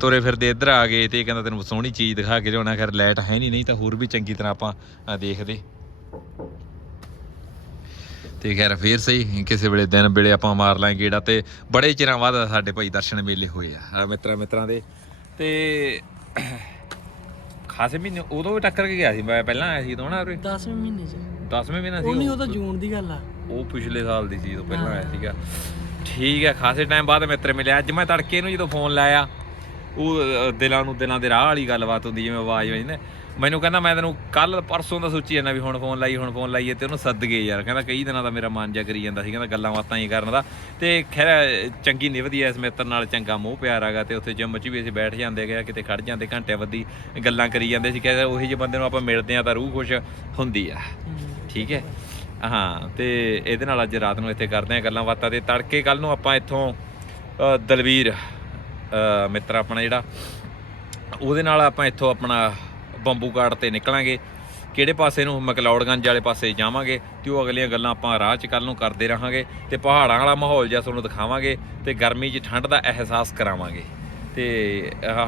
ਤੁਰੇ ਫਿਰਦੇ ਇੱਧਰ ਆ ਗਏ ਤੇ ਕਹਿੰਦਾ ਤੈਨੂੰ ਸੋਹਣੀ ਚੀਜ਼ ਦਿਖਾ ਕੇ ਲਿਆਉਣਾ ਖੈਰ ਲਾਈਟ ਹੈ ਨਹੀਂ ਨਹੀਂ ਤਾਂ ਹੋਰ ਵੀ ਚੰਗੀ ਤਰ੍ਹਾਂ ਆਪਾਂ ਦੇਖਦੇ। ਤੇ ਖੈਰ ਫੇਰ ਸਹੀ ਕਿਸੇ ਵੇਲੇ ਦਿਨ ਵੇਲੇ ਆਪਾਂ ਮਾਰ ਲਾਂ ਗੇੜਾ ਤੇ ਬੜੇ ਚਿਰਾਂ ਬਾਅਦ ਸਾਡੇ ਭਾਈ ਦਰਸ਼ਨ ਮੇਲੇ ਹੋਏ ਆ ਮਿੱਤਰਾਂ ਮਿੱਤਰਾਂ ਦੇ। ਤੇ ਖਾਸੇ ਮਹੀਨੇ ਉਦੋਂ ਵੀ ਟੱਕਰ ਕੇ ਗਿਆ ਸੀ ਮੈਂ ਪਹਿਲਾਂ ਆਇਆ ਸੀ ਉਦੋਂ ਨਾ ਉਰੇ। 10ਵੇਂ ਮਹੀਨੇ ਚ। 10ਵੇਂ ਮਹੀਨਾ ਉਹ ਸੀ ਨਹੀਂ ਉਹ? ਉਹ। ਤਾਂ ਜੂਨ ਦੀ ਗੱਲ ਆ। ਉਹ ਪਿਛਲੇ ਸਾਲ ਦੀ ਸੀ ਤੋਂ ਪਹਿਲਾਂ ਆਇਆ ਸੀਗਾ। ਠੀਕ ਹੈ ਖਾਸੇ ਟਾਈਮ ਬਾਅਦ ਮਿੱਤਰ ਮਿਲਿਆ। ਅੱਜ ਮੈਂ ਤੜਕੇ ਨੂੰ ਜਦੋਂ ਫੋਨ ਲਾਇਆ ਉਹ ਅ, ਦਿਲਾਂ ਨੂੰ ਦਿਲਾਂ ਦੇ ਰਾਹ ਵਾਲੀ ਗੱਲਬਾਤ ਹੁੰਦੀ ਜਿਵੇਂ ਆਵਾਜ਼ ਹੋਈ ਨਾ। ਮੈਨੂੰ ਕਹਿੰਦਾ ਮੈਂ ਤੈਨੂੰ ਕੱਲ ਪਰਸੋਂ ਦਾ ਸੋਚੀ ਜਾਂਦਾ ਵੀ ਹੁਣ ਫੋਨ ਲਾਈ ਹੁਣ ਫੋਨ ਲਾਈਏ ਤੇ ਉਹਨੂੰ ਸੱਦ ਗਏ ਯਾਰ। ਕਹਿੰਦਾ ਕਈ ਦਿਨਾਂ ਦਾ ਮੇਰਾ ਮਨ ਜਾ ਕਰੀ ਜਾਂਦਾ ਸੀ ਕਹਿੰਦਾ ਗੱਲਾਂ ਬਾਤਾਂ ਹੀ ਕਰਨ ਦਾ। ਤੇ ਖੈਰ ਚੰਗੀ ਨਿਭਦੀ ਐ ਇਸ ਮਿੱਤਰ ਨਾਲ ਚੰਗਾ ਮੋਹ ਪਿਆਰ ਹੈਗਾ ਤੇ ਉੱਥੇ ਜਿੰਮ 'ਚ ਵੀ ਅਸੀਂ ਬੈਠ ਜਾਂਦੇ ਗਿਆ ਕਿਤੇ ਖੜ ਜਾਂਦੇ ਘੰਟੇ ਵੱਧੀ ਗੱਲਾਂ ਕਰੀ ਜਾਂਦੇ ਸੀ। ਕਹਿੰਦਾ ਉਹੀ ਜਿਹੇ ਬੰਦੇ ਨੂੰ ਆਪਾਂ ਮਿਲਦੇ ਆ ਤਾਂ ਰੂਹ ਖੁਸ਼ ਹੁੰਦੀ ਆ। ਠੀਕ ਹੈ। ਹਾਂ ਤੇ ਇਹਦੇ ਨਾਲ ਅੱਜ ਰਾਤ ਨੂੰ ਇੱਥੇ ਕਰਦੇ ਆ ਗੱਲਾਂ ਬਾਤਾਂ ਤੇ ਤੜਕੇ ਕੱਲ ਨੂੰ ਆਪਾਂ ਇੱਥੋਂ ਦਲਵੀਰ ਮਿੱਤਰ ਆਪਣਾ ਜਿਹੜਾ ਉਹਦੇ ਨਾਲ ਆਪਾਂ ਇੱਥੋਂ ਆਪਣਾ ਬੰਬੂ ਕਾਰਡ ਤੇ ਨਿਕਲਾਂਗੇ। ਕਿਹੜੇ ਪਾਸੇ ਨੂੰ? ਮਕਲੌੜਗੰਜ ਵਾਲੇ ਪਾਸੇ ਜਾਵਾਂਗੇ ਤੇ ਉਹ ਅਗਲੀਆਂ ਗੱਲਾਂ ਆਪਾਂ ਰਾਹ 'ਚ ਕੱਲ ਨੂੰ ਕਰਦੇ ਰਹਾਂਗੇ ਤੇ ਪਹਾੜਾਂ ਵਾਲਾ ਮਾਹੌਲ ਜਿਹਾ ਤੁਹਾਨੂੰ ਦਿਖਾਵਾਂਗੇ ਤੇ ਗਰਮੀ 'ਚ ਠੰਡ ਦਾ ਅਹਿਸਾਸ ਕਰਾਵਾਂਗੇ। ਤੇ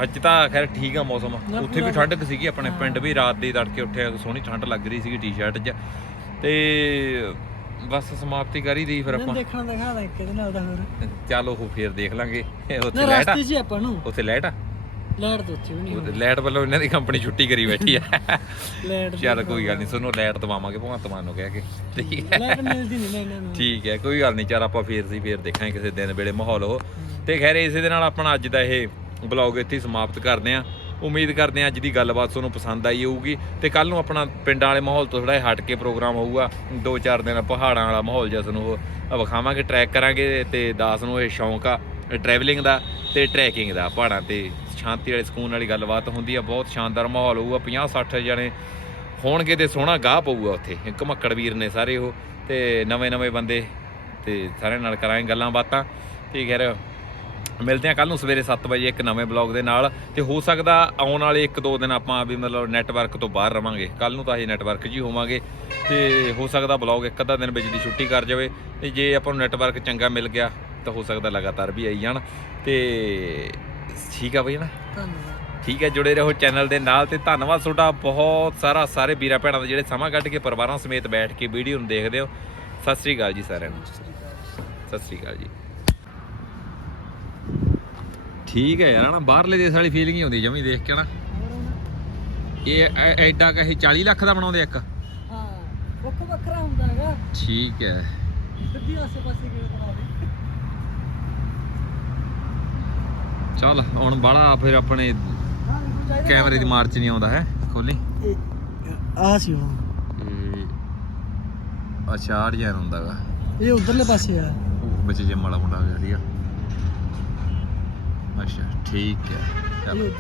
ਅੱਜ ਤਾਂ ਖੈਰ ਠੀਕ ਆ ਮੌਸਮ। ਉੱਥੇ ਵੀ ਠੰਡਕ ਸੀਗੀ ਆਪਣੇ ਪਿੰਡ ਵੀ ਰਾਤ ਦੇ ਤੜਕੇ ਉੱਠਿਆ ਸੋਹਣੀ ਠੰਡ ਲੱਗ ਰਹੀ ਸੀਗੀ ਟੀ-ਸ਼ਰਟ 'ਚ। ਤੇ ਬਸ ਸਮਾਪਤੀ ਕਰੀ ਦੀ ਫਿਰ ਆਪਾਂ। ਦੇਖਣਾ ਦਿਖਾ ਦੇ ਕਿਹਦੇ ਨਾਲ ਦਾ ਹੋਰ। ਚੱਲ ਉਹ ਫੇਰ ਦੇਖ ਲਾਂਗੇ। ਉੱਥੇ ਨਾ ਲਾਈਟ ਆ? ਰਸਤੇ 'ਚ ਹੀ ਆਪਾਂ ਨੂੰ। ਉੱਥੇ ਲਾਈਟ ਆ? ਲਾਈਟ ਤਾਂ ਉੱਥੇ ਵੀ ਨਹੀਂ ਉਹ ਲਾਈਟ ਵੱਲੋਂ ਇਹਨਾਂ ਦੀ ਕੰਪਨੀ ਛੁੱਟੀ ਕਰੀ ਬੈਠੀ ਹੈ ਲਾਈਟ ਚੱਲ ਕੋਈ ਗੱਲ ਨਹੀਂ ਤੁਹਾਨੂੰ ਲਾਈਟ ਦਵਾਵਾਂਗੇ ਭਗਵੰਤ ਮਾਨ ਨੂੰ ਕਹਿ ਕੇ। ਠੀਕ ਹੈ। ਲਾਈਟ ਮਿਲਦੀ ਨਹੀਂ ਨਾ ਇਹਨਾਂ ਨੂੰ। ਠੀਕ ਹੈ ਕੋਈ ਗੱਲ ਨਹੀਂ ਚਾਰ ਆਪਾਂ ਫੇਰ ਸੀ ਫੇਰ ਦੇਖਾਂਗੇ ਕਿਸੇ ਦਿਨ ਵੇਲੇ ਮਾਹੌਲ ਉਹ। ਤੇ ਖੈਰ ਇਸੇ ਦੇ ਨਾਲ ਆਪਣਾ ਅੱਜ ਦਾ ਇਹ ਬਲੌਗ ਇੱਥੇ ਹੀ ਸਮਾਪਤ ਕਰਦੇ ਆਂ ਉਮੀਦ ਕਰਦੇ ਹਾਂ ਅੱਜ ਦੀ ਗੱਲਬਾਤ ਤੁਹਾਨੂੰ ਪਸੰਦ ਆਈ ਹੋਊਗੀ ਤੇ ਕੱਲ ਨੂੰ ਆਪਣਾ ਪਿੰਡਾਂ ਵਾਲੇ ਮਾਹੌਲ ਤੋਂ ਥੋੜਾ ਹਟ ਕੇ ਪ੍ਰੋਗਰਾਮ ਹੋਊਗਾ। ਦੋ ਚਾਰ ਦਿਨ ਪਹਾੜਾਂ ਵਾਲਾ ਮਾਹੌਲ ਜਿਹਾ ਤੁਹਾਨੂੰ ਉਹ ਵਿਖਾਵਾਂਗੇ ਟਰੈਕ ਕਰਾਂਗੇ ਤੇ ਦਾਸ ਨੂੰ ਇਹ ਸ਼ੌਂਕ ਆ ਟਰੈਵਲਿੰਗ ਦਾ ਤੇ ਟਰੈਕਿੰਗ ਦਾ, ਪਹਾੜਾਂ ਤੇ ਸ਼ਾਂਤੀ ਵਾਲੇ ਸਕੂਨ ਵਾਲੀ ਗੱਲਬਾਤ ਹੁੰਦੀ ਆ, ਬਹੁਤ ਸ਼ਾਨਦਾਰ ਮਾਹੌਲ ਹੋਊਗਾ 50 60 ਜਣੇ ਹੋਣਗੇ ਤੇ ਸੋਹਣਾ ਗਾਹ ਪਊਗਾ ਉੱਥੇ ਘਮੱਕੜ ਵੀਰ ਨੇ ਸਾਰੇ ਉਹ ਤੇ ਨਵੇਂ ਨਵੇਂ ਬੰਦੇ ਤੇ ਸਾਰਿਆਂ ਨਾਲ ਕਰਾਂਗੇ ਗੱਲਾਂ ਬਾਤਾਂ। ਤੇ ਖੈਰ ਮਿਲਦੇ ਆ ਕੱਲ ਨੂੰ ਸਵੇਰੇ 7 ਵਜੇ ਇੱਕ ਨਵੇਂ ਬਲੌਗ ਦੇ ਨਾਲ ਤੇ ਹੋ ਸਕਦਾ ਆਉਣ ਵਾਲੇ 1-2 ਦਿਨ ਆਪਾਂ ਵੀ ਮਤਲਬ ਨੈਟਵਰਕ ਤੋਂ ਬਾਹਰ ਰਵਾਂਗੇ। ਕੱਲ ਨੂੰ ਤਾਂ ਅਸੀਂ ਨੈਟਵਰਕ ਹੀ ਹੋਵਾਂਗੇ ਤੇ ਹੋ ਸਕਦਾ ਬਲੌਗ ਇੱਕ ਅੱਧਾ ਦਿਨ ਵਿੱਚ ਦੀ ਛੁੱਟੀ ਕਰ ਜਾਵੇ। ਤੇ ਜੇ ਆਪਾਂ ਨੂੰ ਨੈਟਵਰਕ ਚੰਗਾ ਮਿਲ ਗਿਆ ਤਾਂ ਹੋ ਸਕਦਾ ਲਗਾਤਾਰ ਵੀ ਆਈ ਜਾਣ। ਤੇ ਠੀਕ ਆ ਬਈ ਨਾ ਧੰਨਵਾਦ। ਠੀਕ ਹੈ ਜੁੜੇ ਰਹੋ ਚੈਨਲ ਦੇ ਨਾਲ ਤੇ ਧੰਨਵਾਦ ਤੁਹਾਡਾ ਬਹੁਤ ਸਾਰਾ ਸਾਰੇ ਵੀਰਾਂ ਭੈਣਾਂ ਦਾ ਜਿਹੜੇ ਸਮਾਂ ਕੱਢ ਕੇ ਪਰਿਵਾਰਾਂ ਸਮੇਤ ਬੈਠ ਕੇ ਵੀਡੀਓ ਨੂੰ ਦੇਖਦੇ ਹੋ। ਸਤਿ ਸ੍ਰੀ ਅਕਾਲ ਜੀ ਸਾਰਿਆਂ ਨੂੰ। ਸਤਿ ਸ੍ਰੀ ਅਕਾਲ ਜੀ। ਠੀਕ ਹੈ ਯਾਰ ਨਾ ਬਾਹਰਲੇ ਦੇਸ਼ ਵਾਲੀ ਫੀਲਿੰਗ ਹੀ ਆਉਂਦੀ ਜਮੀ ਦੇਖ ਕੇ ਨਾ ਇਹ ਐ- ਐਡਾ ਕਹੇ 40 ਲੱਖ ਦਾ ਬਣਾਉਂਦੇ ਇੱਕ? ਹਾਂ ਵੱਖ ਵੱਖਰਾ ਹੁੰਦਾ ਹੈਗਾ। ਠੀਕ ਹੈ। ਸਿੱਧੀ ਆਸੇ ਪਾਸੇ ਗੇੜ ਬਣਾ ਦੇ ਚਲ ਹੁਣ ਬਾਹਲਾ ਫਿਰ ਆਪਣੇ ਕੈਮਰੇ ਦੀ ਮਾਰਚ ਨਹੀਂ ਆਉਂਦਾ ਹੈ? ਖੋਲੀ। ਆ ਸੀ ਹੁਣ। ਇਹ ਅੱਛਾ ਡਿਜ਼ਾਈਨ ਹੁੰਦਾਗਾ ਇਹ ਉਧਰਲੇ ਪਾਸੇ ਆ। ਉਹ ਵਿੱਚ ਜਿਮ ਵਾਲਾ ਮੁੰਡਾ ਆ ਗਿਆ ਸੀਗਾ ਅੱਛਾ ਠੀਕ ਹੈ। ਇਹ